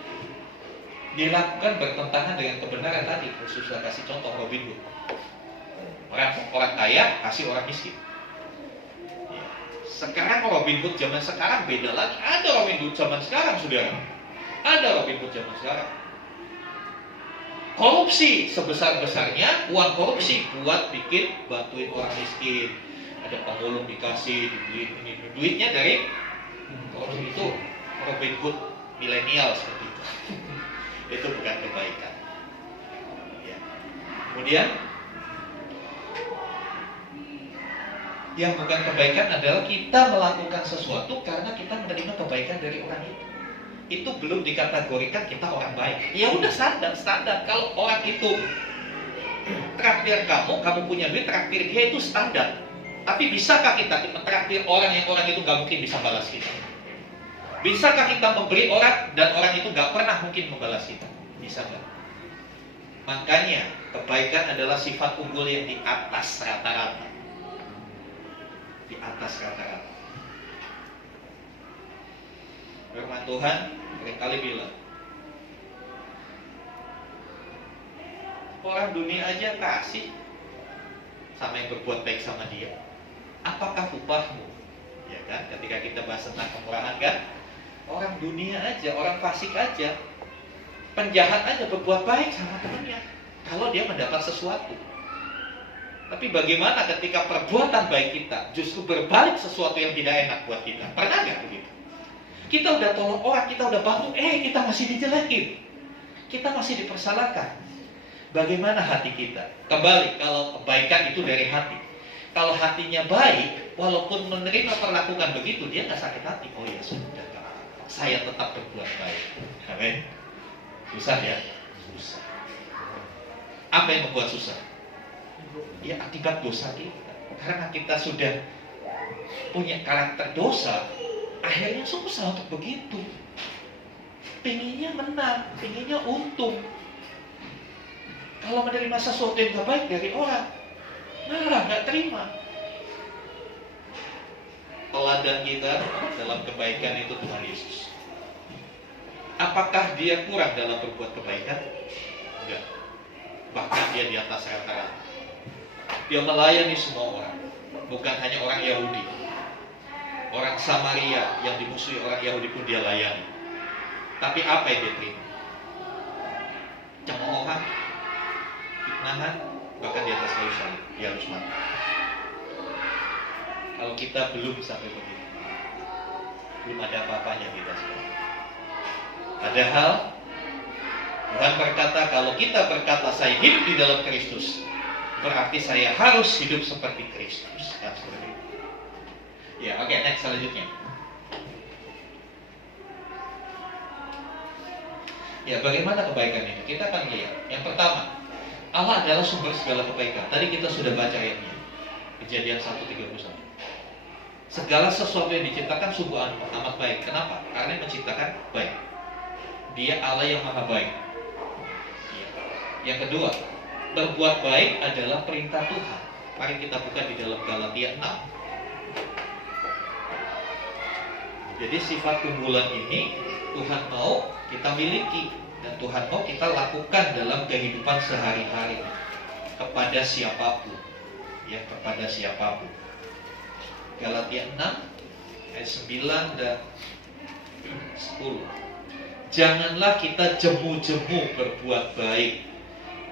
dilakukan bertentangan dengan kebenaran tadi. Khusus saya kasih contoh Robin Hood. Orang kaya kasih orang miskin. Sekarang Robin Hood zaman sekarang beda lagi. Ada Robin Hood zaman sekarang, saudara. Ada Robin Hood zaman sekarang. Korupsi sebesar-besarnya, uang korupsi buat bikin bantuin orang miskin. Ada pemulung dikasih, dibeliin ini. Duitnya dari korupsi itu Robin Hood milenial seperti itu. Itu bukan kebaikan. Ya. Kemudian yang bukan kebaikan adalah kita melakukan sesuatu karena kita menerima kebaikan dari orang itu. Itu belum dikategorikan kita orang baik. Ya udah standar. Kalau orang itu traktir kamu punya duit, traktir dia itu standar. Tapi bisakah kita mentraktir orang yang orang itu gak mungkin bisa balas kita? Bisakah kita memberi orang dan orang itu gak pernah mungkin membalas kita? Bisa gak? Makanya kebaikan adalah sifat unggul yang di atas rata-rata. Di atas rata-rata. Firman Tuhan seringkali bilang, orang dunia aja kasih sama yang berbuat baik sama dia. Apakah upahmu? Ya kan? Ketika kita bahas tentang kemurahan kan, orang dunia aja, orang fasik aja, penjahat aja berbuat baik sama temannya kalau dia mendapat sesuatu. Tapi bagaimana ketika perbuatan baik kita justru berbalik sesuatu yang tidak enak buat kita? Pernah nggak begitu? Kita udah tolong orang, kita udah bantu, kita masih dijelekin, kita masih dipersalahkan. Bagaimana hati kita? Kembali, kalau kebaikan itu dari hati. Kalau hatinya baik, walaupun menerima perlakukan begitu, dia nggak sakit hati. Oh ya sudah, saya tetap berbuat baik. Amin. Susah ya? Susah. Apa yang membuat susah? Ya akibat dosa kita. Karena kita sudah punya karakter dosa, akhirnya susah untuk begitu. Pengennya menang, pengennya untung. Kalau menerima sesuatu yang gak baik dari orang, malah gak terima. Teladan kita dalam kebaikan itu Tuhan Yesus. Apakah dia kurang dalam berbuat kebaikan? Enggak. Bahkan dia di atas rata-rata. Dia melayani semua orang, bukan hanya orang Yahudi. Orang Samaria yang dimusuhi orang Yahudi pun dia layani. Tapi apa yang dia terima? Cemoohan, fitnahan, bahkan di atas kayu salib dia harus mati. Kalau kita belum sampai begitu, belum ada apa-apanya kita sekarang. Padahal Tuhan berkata, kalau kita berkata saya hidup di dalam Kristus, berarti saya harus hidup seperti Kristus. Kan seperti itu. Ya, oke, next selanjutnya. Ya, bagaimana kebaikan ini? Kita akan lihat. Yang pertama, Allah adalah sumber segala kebaikan. Tadi kita sudah baca ayatnya. Kejadian 1:31. Segala sesuatu yang diciptakan sungguh amat baik. Kenapa? Karena yang menciptakan baik. Dia Allah yang maha baik. Ya. Yang kedua, berbuat baik adalah perintah Tuhan. Mari kita buka di dalam Galatia 6. Jadi sifat keunggulan ini Tuhan mau kita miliki dan Tuhan mau kita lakukan dalam kehidupan sehari-hari kepada siapapun. Ya, kepada siapapun. Galatia 6 ayat 9 dan 10. Janganlah kita jemu-jemu berbuat baik,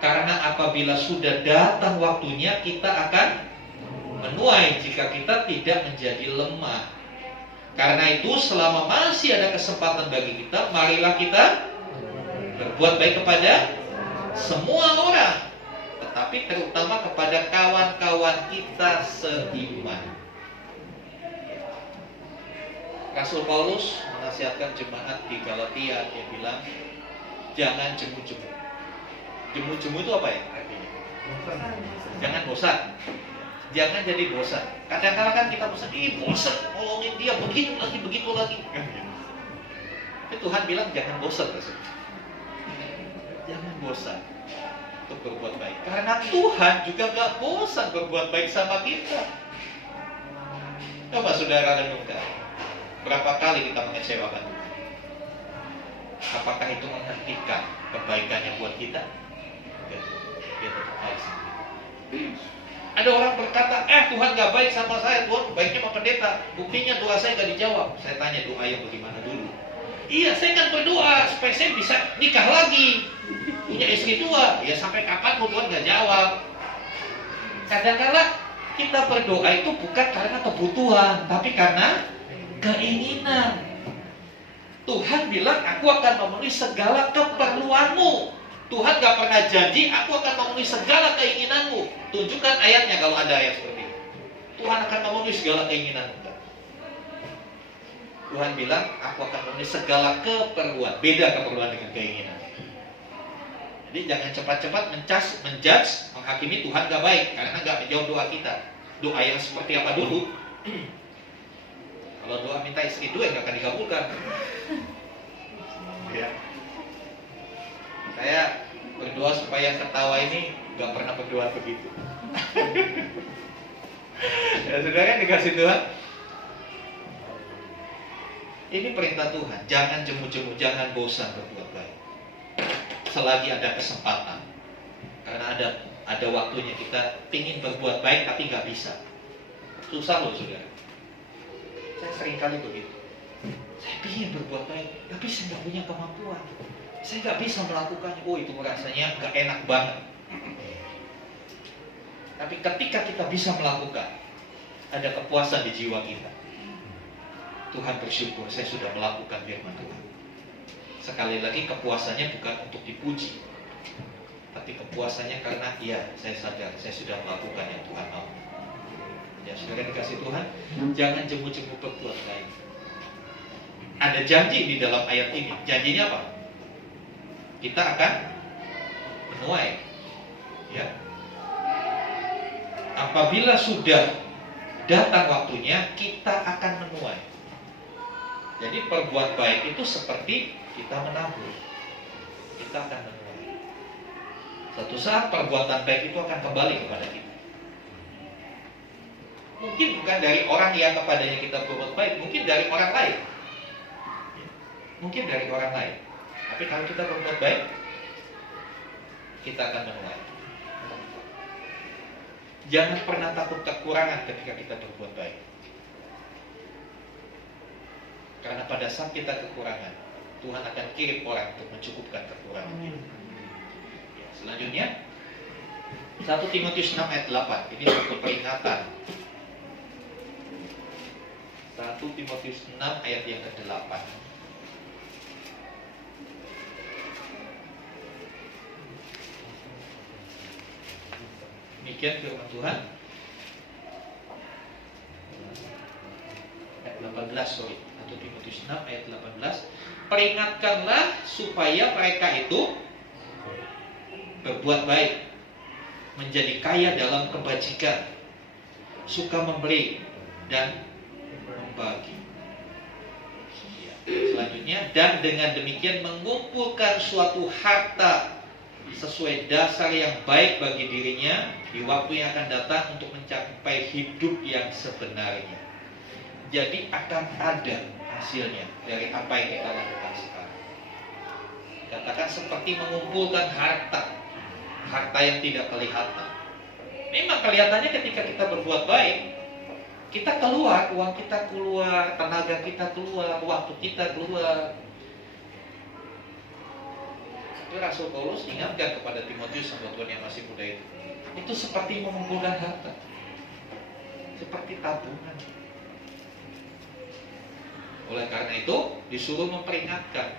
karena apabila sudah datang waktunya kita akan menuai jika kita tidak menjadi lemah. Karena itu selama masih ada kesempatan bagi kita, marilah kita berbuat baik kepada semua orang, tetapi terutama kepada kawan-kawan kita seiman. Rasul Paulus menasihatkan jemaat di Galatia, dia bilang, jangan jemu-jemu. Jemu-jemu itu apa ya artinya? Jangan bosan. Jangan jadi bosan. Kadang-kadang kan kita bosan, bosan ngomongin dia begitu lagi. Tapi Tuhan bilang jangan bosan, jangan bosan untuk berbuat baik. Karena Tuhan juga gak bosan berbuat baik sama kita. Coba saudara renungkan, berapa kali kita mengecewakan Tuhan? Apakah itu menghentikan kebaikannya buat kita? Enggak, dia tetap baik sama kita. Ada orang berkata, Tuhan gak baik sama saya, Tuhan baiknya sama pendeta. Buktinya doa saya gak dijawab. Saya tanya, doa yang bagaimana dulu? Iya, saya kan berdoa supaya saya bisa nikah lagi, punya istri 2. Ya sampai kapan Tuhan gak jawab? Kadang-kadang kita berdoa itu bukan karena kebutuhan, tapi karena keinginan. Tuhan bilang, aku akan memenuhi segala keperluanmu. Tuhan gak pernah janji, aku akan memenuhi segala keinginanmu. Tunjukkan ayatnya kalau ada ayat seperti itu. Tuhan akan memenuhi segala keinginanmu. Tuhan bilang, aku akan memenuhi segala keperluan. Beda keperluan dengan keinginan. Jadi jangan cepat-cepat menjudge, menghakimi Tuhan gak baik, karena gak menjawab doa kita. Doa yang seperti apa dulu? Kalau doa minta istri 2 yang gak akan dikabulkan. Ya. Saya berdoa supaya ketawa ini gak pernah berdoa begitu. Ya saudara dikasih Tuhan. Ini perintah Tuhan. Jangan jemu-jemu, jangan bosan berbuat baik. Selagi ada kesempatan. Karena ada waktunya kita ingin berbuat baik tapi gak bisa. Susah loh saudara. Saya sering kali begitu. Saya ingin berbuat baik tapi saya gak punya kemampuan. Saya nggak bisa melakukannya. Itu rasanya nggak enak banget. Tapi ketika kita bisa melakukan, ada kepuasan di jiwa kita. Tuhan bersyukur saya sudah melakukan firman Tuhan. Sekali lagi kepuasannya bukan untuk dipuji, tapi kepuasannya karena saya sadar saya sudah melakukan yang Tuhan mau. Ya saudara dikasih Tuhan, jangan jemu-jemu berbuat baik. Ada janji di dalam ayat ini. Janjinya apa? Kita akan menuai. Ya. Apabila sudah datang waktunya, kita akan menuai. Jadi perbuat baik itu seperti kita menabur. Kita akan menuai. Suatu saat perbuatan baik itu akan kembali kepada kita. Mungkin bukan dari orang yang kepadanya kita berbuat baik, mungkin dari orang lain. Mungkin dari orang lain. Tapi kalau kita berbuat baik, kita akan menuai. Jangan pernah takut kekurangan ketika kita berbuat baik. Karena pada saat kita kekurangan, Tuhan akan kirim orang untuk mencukupkan kekurangan kita. Ya, selanjutnya 1 Timotius 6 ayat 8. Ini satu peringatan. 1 Timotius 6 ayat yang ke-8. Demikian firman Tuhan. Ayat 18, 1 Timotius 6 ayat 18. Peringatkanlah supaya mereka itu berbuat baik, menjadi kaya dalam kebajikan, suka memberi dan membagi. Selanjutnya, dan dengan demikian mengumpulkan suatu harta sesuai dasar yang baik bagi dirinya di waktu yang akan datang untuk mencapai hidup yang sebenarnya. Jadi akan ada hasilnya dari apa yang kita lakukan sekarang. Katakan seperti mengumpulkan harta yang tidak kelihatan. Memang kelihatannya ketika kita berbuat baik, kita keluar, uang kita keluar, tenaga kita keluar, waktu kita keluar. Itu Rasul Paulus ingatkan kepada Timotius, sahabat Tuhan yang masih muda itu seperti mengumpulkan harta, seperti tabungan. Oleh karena itu disuruh memperingatkan.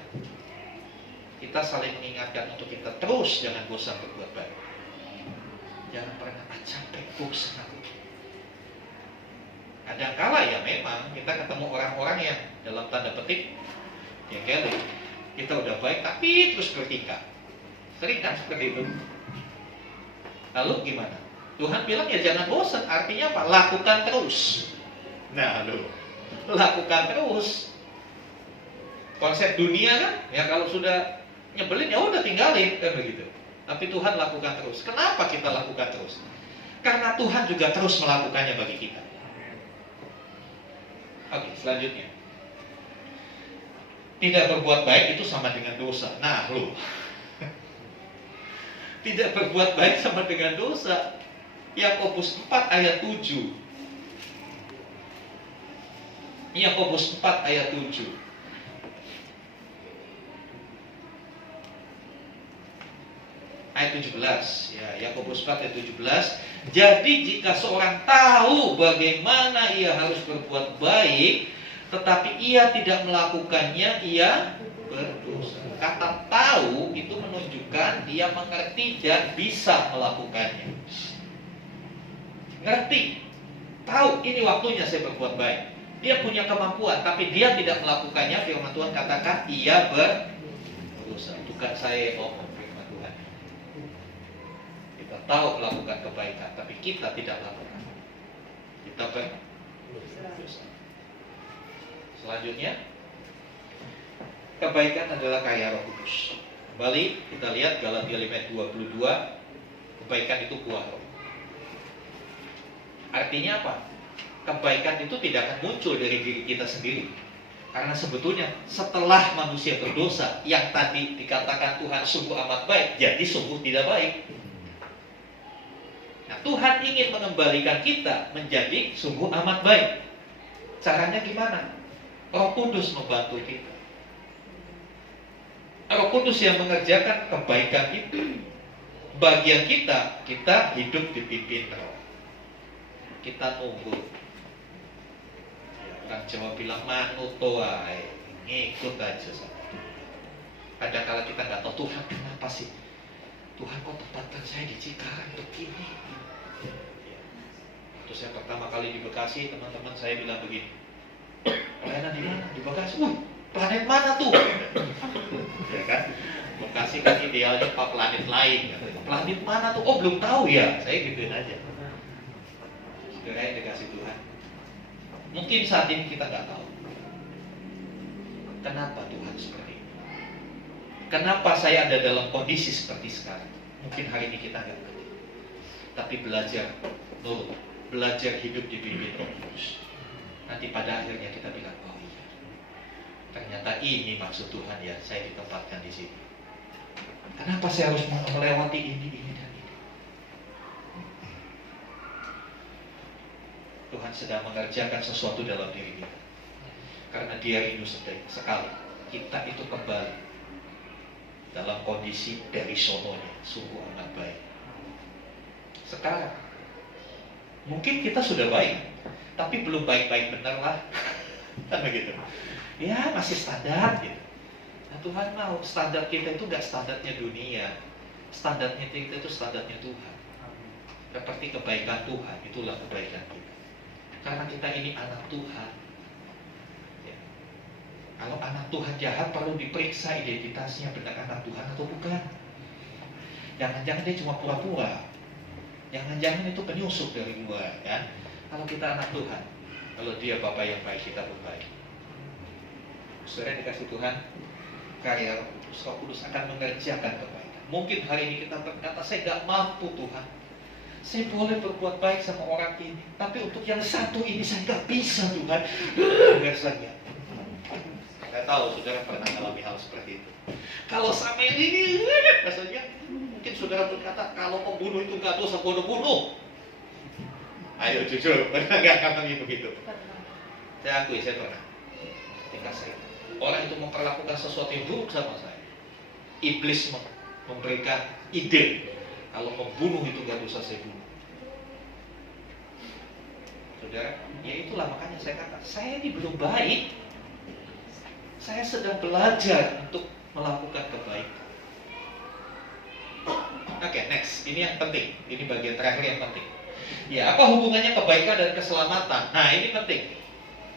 Kita saling mengingatkan untuk kita terus jangan bosan berbuat baik. Jangan pernah capek bosan. Ada kala ya memang kita ketemu orang-orang yang dalam tanda petik ya Kelly, kita udah baik tapi terus bertingkah. Sering kan seperti itu. Lalu gimana? Tuhan bilang ya jangan bosan. Artinya apa? Lakukan terus. Nah lakukan terus. Konsep dunia kan ya kalau sudah nyebelin ya udah tinggalin kan begitu. Tapi Tuhan lakukan terus. Kenapa kita lakukan terus? Karena Tuhan juga terus melakukannya bagi kita. Oke, selanjutnya. Tidak berbuat baik itu sama dengan dosa. Nah, tidak berbuat baik sama dengan dosa. Yakobus 4 ayat 7. Yakobus 4 ayat 7. Ayat 17. Ya, Yakobus 4 ayat 17. Jadi jika seorang tahu bagaimana ia harus berbuat baik, tetapi ia tidak melakukannya, ia berdosa. Kata tahu itu menunjukkan dia mengerti dan bisa melakukannya. Ngerti, tahu ini waktunya saya berbuat baik. Dia punya kemampuan, tapi dia tidak melakukannya. Firman Tuhan katakan ia berdosa. Bukan saya ngomong firman Tuhan. Kita tahu melakukan kebaikan, tapi kita tidak lakukan. Kita berdosa. Selanjutnya, kebaikan adalah karya Roh Kudus. Kembali kita lihat Galatia 5 ayat 22, kebaikan itu buah roh. Artinya apa? Kebaikan itu tidak akan muncul dari diri kita sendiri. Karena sebetulnya setelah manusia berdosa, yang tadi dikatakan Tuhan sungguh amat baik, jadi sungguh tidak baik. Nah, Tuhan ingin mengembalikan kita menjadi sungguh amat baik. Caranya gimana? Roh Kudus membantu kita. Roh Kudus yang mengerjakan kebaikan itu. Bagian kita hidup dipimpin roh. Kita nunggu. Ya, orang Jawa bilang manut wae, ngikut aja. Kadang-kadang kita nggak tahu Tuhan kenapa sih. Tuhan kok tempatkan saya di Cikarang begini. Waktu saya pertama kali di Bekasi, teman-teman saya bilang begini. Pelayanan di mana? Di Bekasi. Planet mana tuh? Ya kan? Bekasi kan idealnya Pak planet lain. Planet mana tuh? Oh belum tahu ya. Saya gituin aja. Segera dikasih Tuhan. Mungkin saat ini kita nggak tahu. Kenapa Tuhan seperti ini? Kenapa saya ada dalam kondisi seperti sekarang? Mungkin hari ini kita nggak ngerti. Tapi belajar nurut, belajar hidup dipimpin Roh Kudus. Nanti pada akhirnya kita bilang, oh iya, ternyata ini maksud Tuhan ya, saya ditempatkan di sini. Kenapa saya harus melewati ini dan ini? Tuhan sedang mengerjakan sesuatu dalam diri kita. Karena Dia rindu sekali kita itu kembali dalam kondisi dari sononya, sungguh amat baik. Sekarang, mungkin kita sudah baik, tapi belum baik-baik benar lah. Kan begitu. Ya masih standar gitu. Nah Tuhan mau standar kita itu gak standarnya dunia. Standarnya kita itu standarnya Tuhan. Seperti kebaikan Tuhan, itulah kebaikan kita. Karena kita ini anak Tuhan ya. Kalau anak Tuhan jahat perlu diperiksa identitasnya, benar anak Tuhan atau bukan. Jangan-jangan dia cuma pura-pura. Jangan-jangan itu penyusup dari luar kan. Kalau kita anak Tuhan, kalau Dia Bapa yang baik, kita pun baik. Saudara dikasih Tuhan, karya Roh Kudus akan mengerjakan kebaikan. Mungkin hari ini kita berkata, saya gak mampu Tuhan. Saya boleh berbuat baik sama orang ini, tapi untuk yang satu ini saya gak bisa Tuhan. Rasanya. Saya tahu saudara pernah mengalami hal seperti itu. Kalau sama yang ini, rasanya mungkin saudara berkata, kalau pembunuh itu gak dosa, bunuh. Ayo jujur, pernah gak ngalamin begitu? Saya akui, saya pernah. Ketika saya, orang itu memperlakukan sesuatu yang buruk sama saya. Iblis memberikan ide, kalau membunuh itu gak dosa, saya bunuh. Saudara, ya itulah makanya saya kata, saya ini belum baik. Saya sedang belajar untuk melakukan kebaikan. Oke, next. Ini yang penting. Ini bagian terakhir yang penting. Ya, apa hubungannya kebaikan dan keselamatan? Nah, ini penting.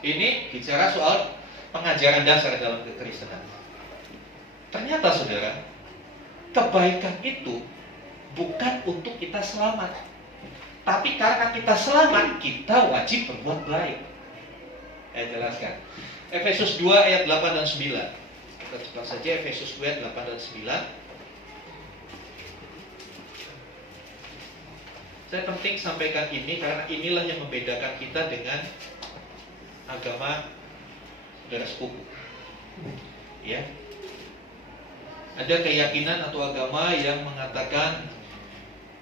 Ini bicara soal pengajaran dasar dalam kekristenan. Ternyata saudara, kebaikan itu bukan untuk kita selamat. Tapi karena kita selamat, kita wajib berbuat baik. Saya jelaskan. Efesus 2 ayat 8 dan 9. Kita cepat saja Efesus 2 ayat 8 dan 9. Saya penting sampaikan ini karena inilah yang membedakan kita dengan agama saudara sepupu. Ya. Ada keyakinan atau agama yang mengatakan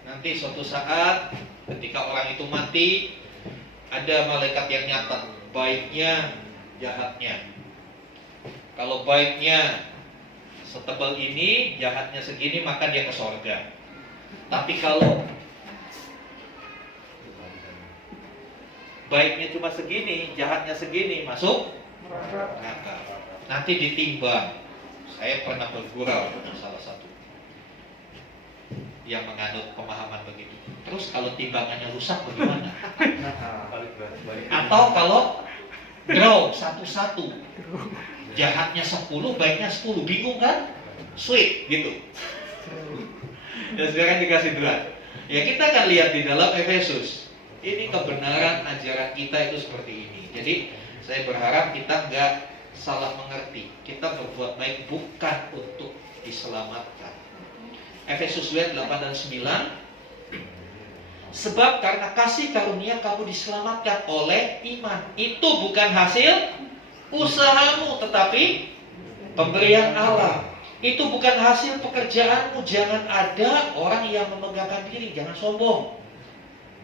nanti suatu saat ketika orang itu mati, ada malaikat yang nyatet baiknya, jahatnya. Kalau baiknya setebal ini, jahatnya segini, maka dia ke sorga. Tapi kalau baiknya cuma segini, jahatnya segini, masuk neraka. Nanti ditimbang. Saya pernah bergurau dengan salah satu yang menganut pemahaman begitu. Terus kalau timbangannya rusak bagaimana? Atau kalau draw satu-satu, jahatnya 10, baiknya 10, bingung kan? Sweet gitu. Dan sekarang dikasih berat. Ya kita akan lihat di dalam Efesus. Ini kebenaran ajaran kita itu seperti ini. Jadi saya berharap kita nggak salah mengerti. Kita berbuat baik bukan untuk diselamatkan. Efesus 2 8 dan 9. Sebab karena kasih karunia kamu diselamatkan oleh iman. Itu bukan hasil usahamu, tetapi pemberian Allah. Itu bukan hasil pekerjaanmu. Jangan ada orang yang memegahkan diri. Jangan sombong.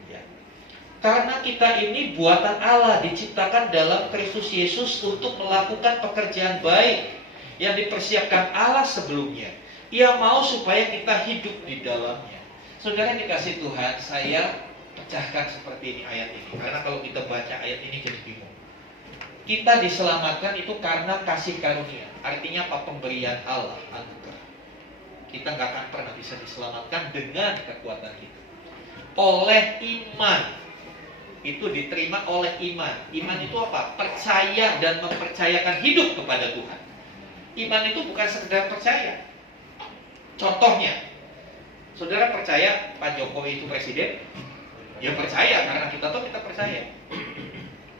Ya. Karena kita ini buatan Allah, diciptakan dalam Kristus Yesus untuk melakukan pekerjaan baik yang dipersiapkan Allah sebelumnya. Ia mau supaya kita hidup di dalamnya. Saudara dikasih Tuhan, saya pecahkan seperti ini ayat ini. Karena kalau kita baca ayat ini jadi bingung. Kita diselamatkan itu karena kasih karunia. Artinya apa? Pemberian Allah, anugerah. Kita nggak akan pernah bisa diselamatkan dengan kekuatan kita. Oleh iman. Itu diterima oleh iman. Iman itu apa? Percaya dan mempercayakan hidup kepada Tuhan. Iman itu bukan sekedar percaya. Contohnya, saudara percaya Pak Jokowi itu presiden? Ya percaya, karena kita tahu kita percaya.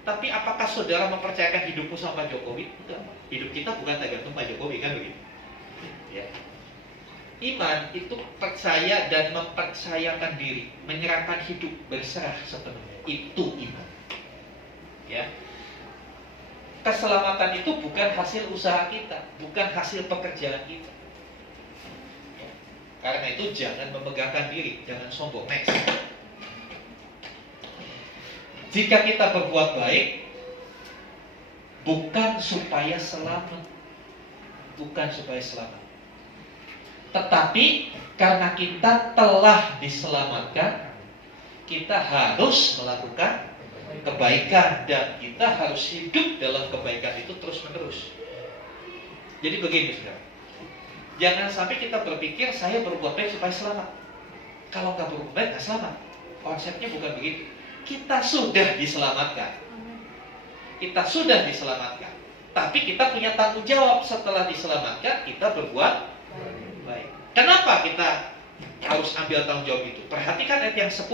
Tapi apakah saudara mempercayakan hidupmu sama Pak Jokowi? Enggak. Hidup kita bukan tergantung Pak Jokowi, kan begitu? Ya. Iman itu percaya dan mempercayakan diri, menyerahkan hidup, berserah sepenuhnya. Itu iman. Ya. Keselamatan itu bukan hasil usaha kita, bukan hasil pekerjaan kita. Ya. Karena itu jangan memegahkan diri, jangan sombong. Next. Jika kita berbuat baik, bukan supaya selamat, bukan supaya selamat, tetapi karena kita telah diselamatkan, kita harus melakukan kebaikan dan kita harus hidup dalam kebaikan itu terus menerus. Jadi begini saudara, jangan sampai kita berpikir saya berbuat baik supaya selamat. Kalau nggak berbuat baik nggak selamat. Konsepnya bukan begitu. Kita sudah diselamatkan. Kita sudah diselamatkan. Tapi kita punya tanggung jawab setelah diselamatkan kita berbuat baik. Kenapa kita harus ambil tanggung jawab itu? Perhatikan ayat yang 10.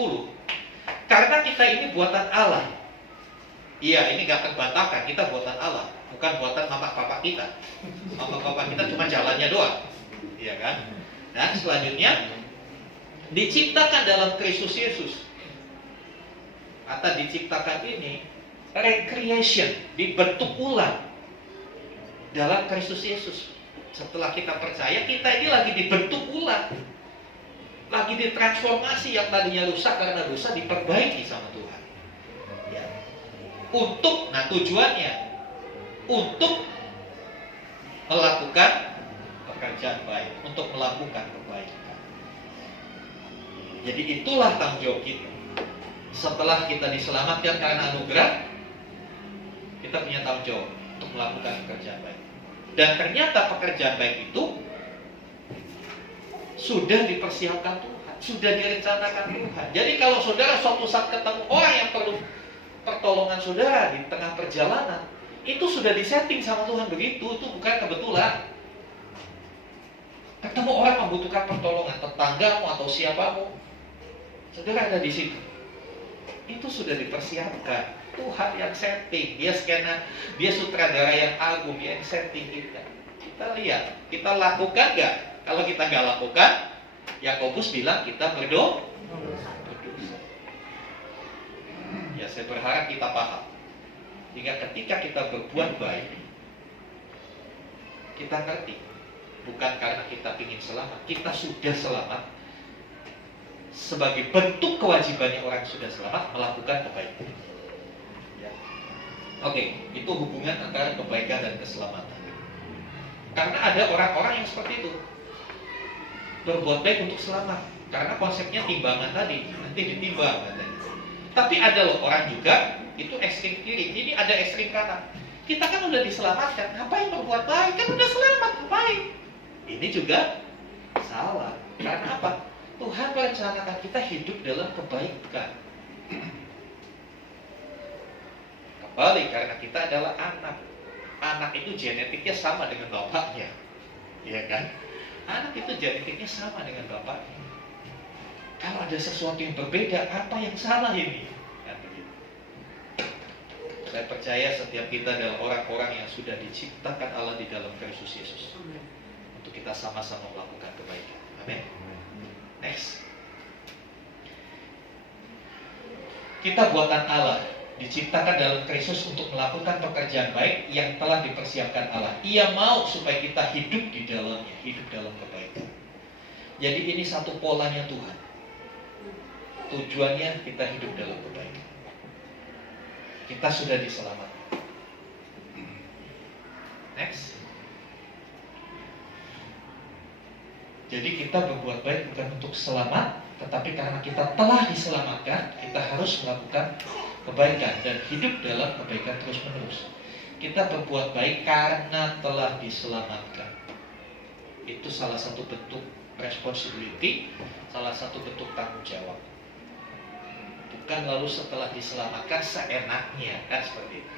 Karena kita ini buatan Allah. Iya, ini gak terbantahkan. Kita buatan Allah, bukan buatan mama papa kita. Mama papa kita cuma jalannya doang. Iya kan? Dan selanjutnya diciptakan dalam Kristus Yesus. Atau diciptakan ini recreation, dibentuk ulang dalam Kristus Yesus. Setelah kita percaya, kita ini lagi dibentuk ulang, lagi ditransformasi. Yang tadinya rusak karena dosa diperbaiki sama Tuhan. Ya. Untuk, nah tujuannya untuk melakukan pekerjaan baik, untuk melakukan kebaikan. Jadi itulah tanggung jawab kita. Setelah kita diselamatkan karena anugerah, kita punya tanggung jawab untuk melakukan pekerjaan baik. Dan ternyata pekerjaan baik itu sudah dipersiapkan Tuhan, sudah direncanakan Tuhan. Jadi kalau saudara suatu saat ketemu orang yang perlu pertolongan saudara di tengah perjalanan, itu sudah disetting sama Tuhan begitu, itu bukan kebetulan. Ketemu orang membutuhkan pertolongan, tetanggamu atau siapamu, saudara ada di situ. Itu sudah dipersiapkan. Tuhan yang setting, dia sutradara yang agung, yang setting kita. Kita lihat, kita lakukan nggak? Kalau kita nggak lakukan, Yakobus bilang kita berdosa. Ya, saya berharap kita paham. Hingga ketika kita berbuat baik, kita ngerti. Bukan karena kita ingin selamat, kita sudah selamat. Sebagai bentuk kewajibannya orang yang sudah selamat melakukan kebaikan. Ya. Oke, itu hubungan antara kebaikan dan keselamatan. Karena ada orang-orang yang seperti itu, berbuat baik untuk selamat, karena konsepnya timbangan tadi, nanti ditimbang katanya. Tapi ada loh orang juga itu ekstrim kiri, ini ada ekstrim kanan. Kita kan udah diselamatkan, ngapain berbuat baik? Kan udah selamat, ngapain? Ini juga salah. Karena apa? Tuhan merencanakan kita hidup dalam kebaikan. Kembali, karena kita adalah anak. Anak itu genetiknya sama dengan bapaknya, ya kan? Anak itu genetiknya sama dengan bapaknya. Kalau ada sesuatu yang berbeda, apa yang salah ini? Kan begitu. Saya percaya setiap kita adalah orang-orang yang sudah diciptakan Allah di dalam Kristus Yesus. Untuk kita sama-sama melakukan kebaikan. Amin. Next. Kita buatan Allah, diciptakan dalam Kristus untuk melakukan pekerjaan baik yang telah dipersiapkan Allah. Ia mau supaya kita hidup di dalamnya, hidup dalam kebaikan. Jadi ini satu polanya Tuhan. Tujuannya kita hidup dalam kebaikan. Kita sudah diselamatkan. Next. Jadi kita berbuat baik bukan untuk selamat, tetapi karena kita telah diselamatkan, kita harus melakukan kebaikan dan hidup dalam kebaikan terus-menerus. Kita berbuat baik karena telah diselamatkan. Itu salah satu bentuk responsibility, salah satu bentuk tanggung jawab. Bukan lalu setelah diselamatkan seenaknya, kan seperti itu.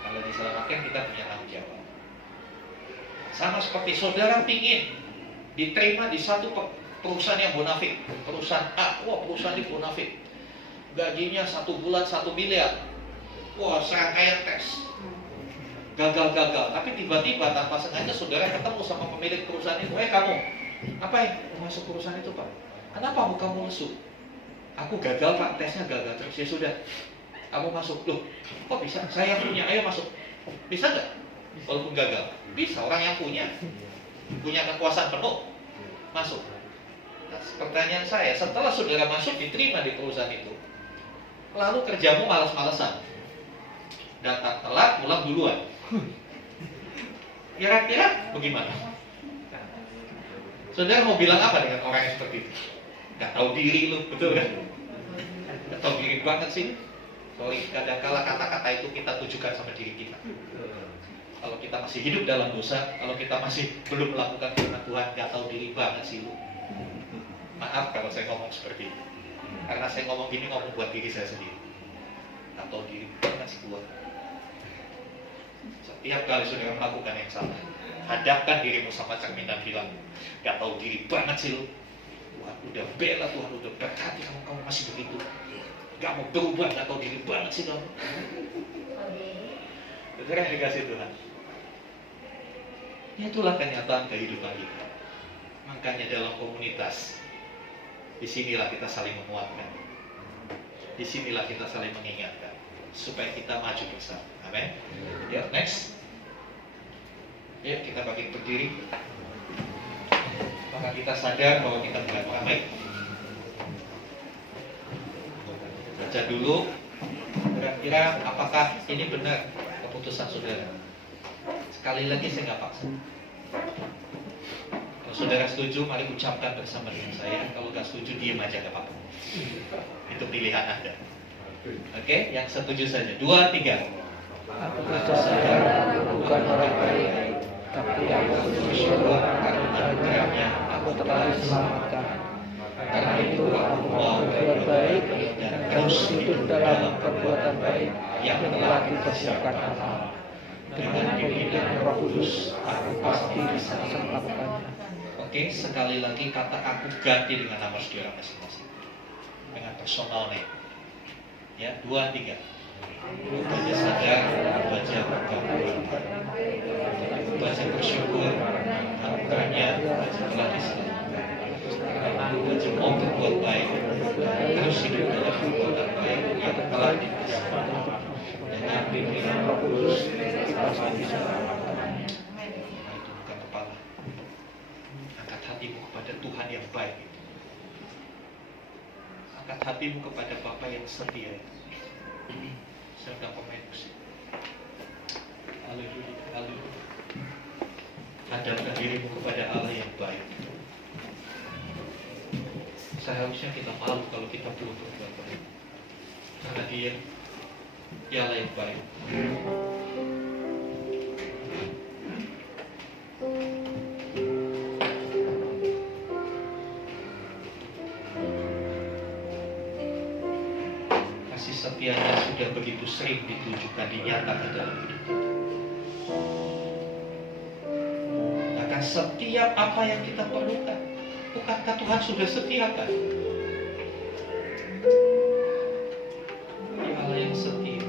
Kalau diselamatkan kita punya tanggung jawab. Sama seperti saudara pingin diterima di satu perusahaan yang bonafit, perusahaan A, wah perusahaan ini bonafit, gajinya 1 bulan 1 miliar, wah serangkaian tes, gagal, tapi tiba-tiba tanpa sengaja saudara ketemu sama pemilik perusahaan itu, kamu, ngapain masuk perusahaan itu Pak? Kenapa kamu lesu? Aku gagal Pak, tesnya gagal terus, ya sudah, kamu masuk. Loh, kok bisa? Saya punya, ayo masuk. Bisa nggak? Walaupun gagal, bisa. Orang yang punya kekuasaan penuh, masuk. Nah, pertanyaan saya, setelah saudara masuk diterima di perusahaan itu, lalu kerjamu malas-malesan, datang telat, pulang duluan, kira-kira bagaimana? Saudara mau bilang apa dengan orang yang seperti itu? Gak tahu diri lu, betul kan? Gak tahu diri banget sih. Soalnya kadang-kala kata-kata itu kita tujukan sama diri kita. Kalau kita masih hidup dalam dosa, kalau kita masih belum melakukan firman Tuhan, gak tahu diri banget sih lu. Maaf kalau saya ngomong seperti itu, karena saya ngomong gini ngomong buat diri saya sendiri. Gak tahu diri banget sih Tuhan. Setiap kali saudara melakukan yang salah, hadapkan dirimu sama cermin dan bilang, gak tahu diri banget sih lu. Tuhan udah bela, Tuhan udah berkati kamu masih begitu. Gak mau berubah, gak tahu diri banget sih kamu. Saudara yang dikasih Tuhan, itulah kenyataan kehidupan kita. Makanya dalam komunitas, disinilah kita saling menguatkan, disinilah kita saling mengingatkan, supaya kita maju bersama. Amin. Ya, next. Ya, kita bangkit berdiri. Maka kita sadar bahwa kita bukan orang baik. Baca dulu, kira-kira apakah ini benar keputusan saudara. Sekali lagi saya nggak paksa. Kalau saudara setuju, mari ucapkan bersama dengan saya. Kalau nggak setuju, diam aja nggak apa-apa. Itu pilihan Anda. Oke, yang setuju saja. 2, 3. Aku sadar bukan orang baik, tapi aku bersyukur karena aku telah diselamatkan. Karena itu aku mau berbuat baik dan terus hidup dalam perbuatan baik yang telah dipersiapkan Allah. Dengan pemimpin Roh Kudus, aku pasti bisa melakukannya. Oke, sekali lagi kata aku ganti dengan nama saudara masing-masing. Dengan personal name. Ya, 2, 3. Baca sadar, baca bergabung, baca bersyukur, anugerahnya telah diselamatkan. Baca mau berbuat baik, terus hidup dalam perbuatan baik yang telah dipersiapkan. Dengan pimpinan Roh Kudus, kita pasti bisa melakukan. Itu bukan kepala. Angkat hatimu kepada Tuhan yang baik. Angkat hatimu kepada Bapa yang setia. Sedang pemain musik. Haleluya, haleluya. Hadapkan dirimu kepada Allah yang baik. Seharusnya kita malu kalau kita belum berbuat baik. Karena Dialah yang baik. Kasih setianya sudah begitu sering ditunjukkan, dinyatakan dalam hidup kita. Maka setiap apa yang kita perlukan, bukankah Tuhan sudah sediakan? Dia Allah yang setia.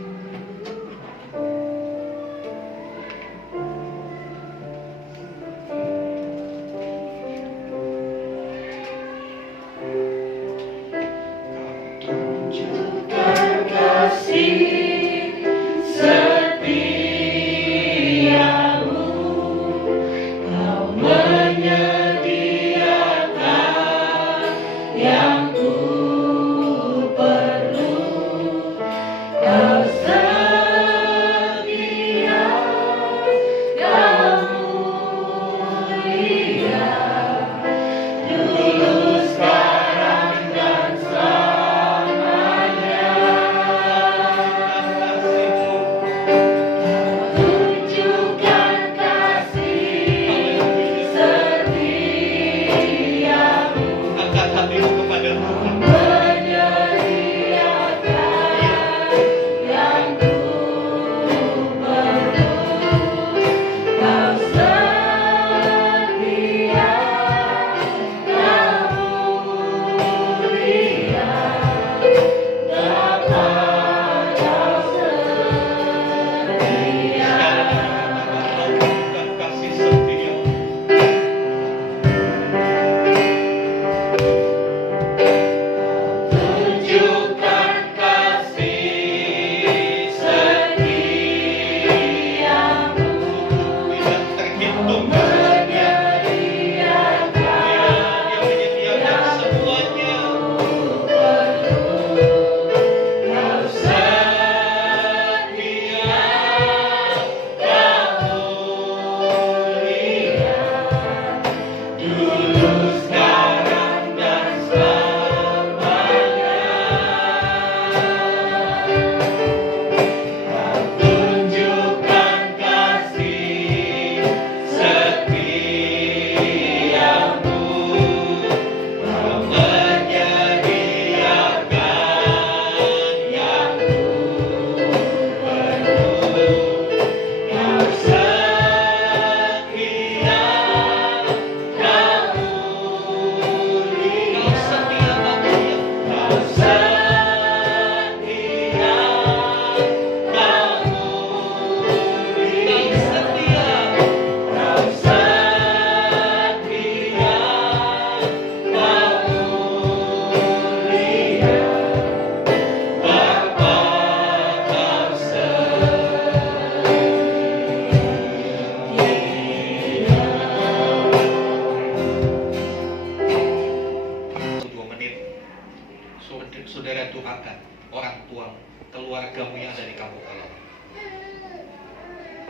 Saudara doakan orang tuamu, keluargamu yang ada di kampung halaman.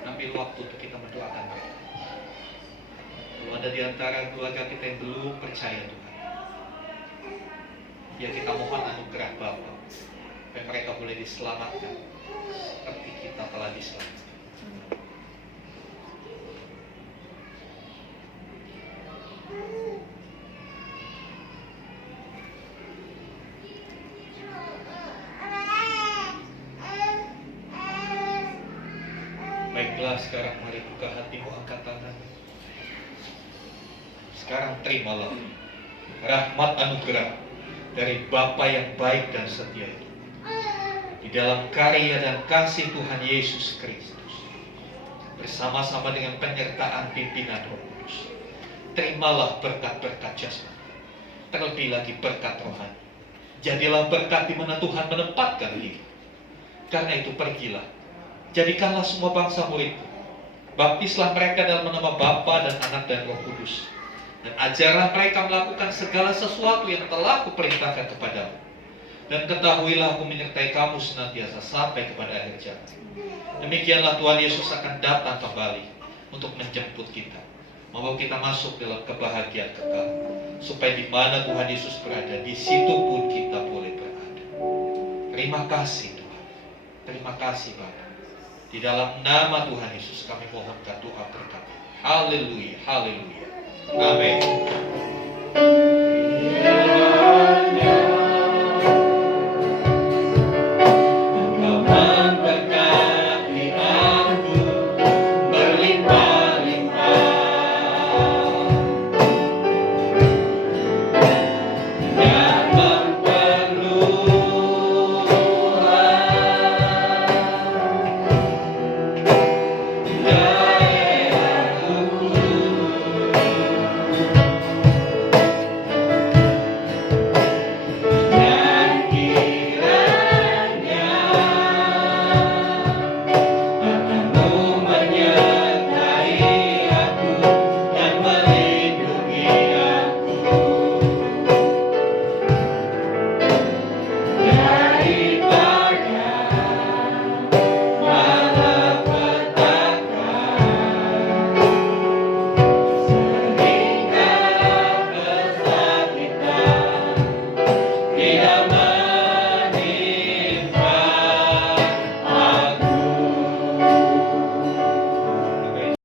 Ambil waktu untuk kita mendoakan mereka. Kalau ada di antara keluarga kita yang belum percaya Tuhan, ya kita mohon anugerah Bapa supaya mereka boleh diselamatkan seperti kita telah diselamatkan. Baiklah, sekarang mari buka hatimu, angkat tangan. Sekarang terimalah rahmat anugerah dari Bapa yang baik dan setia itu. Di dalam karya dan kasih Tuhan Yesus Kristus, bersama-sama dengan penyertaan pimpinan Roh Kudus, terimalah berkat-berkat jasmani, terlebih lagi berkat rohani. Jadilah berkat di mana Tuhan menempatkan diri. Karena itu pergilah, jadikanlah semua bangsa muridku. Baptislah mereka dalam nama Bapa dan Anak dan Roh Kudus. Dan ajarlah mereka melakukan segala sesuatu yang telah kuperintahkan kepadamu. Dan ketahuilah aku menyertai kamu senantiasa sampai kepada akhir zaman. Demikianlah Tuhan Yesus akan datang kembali untuk menjemput kita, membawa kita masuk dalam kebahagiaan kekal. Supaya di mana Tuhan Yesus berada, di situ pun kita boleh berada. Terima kasih Tuhan. Terima kasih Bapa. Di dalam nama Tuhan Yesus kami mohonkan doa berkat. Haleluya, haleluya. Amin.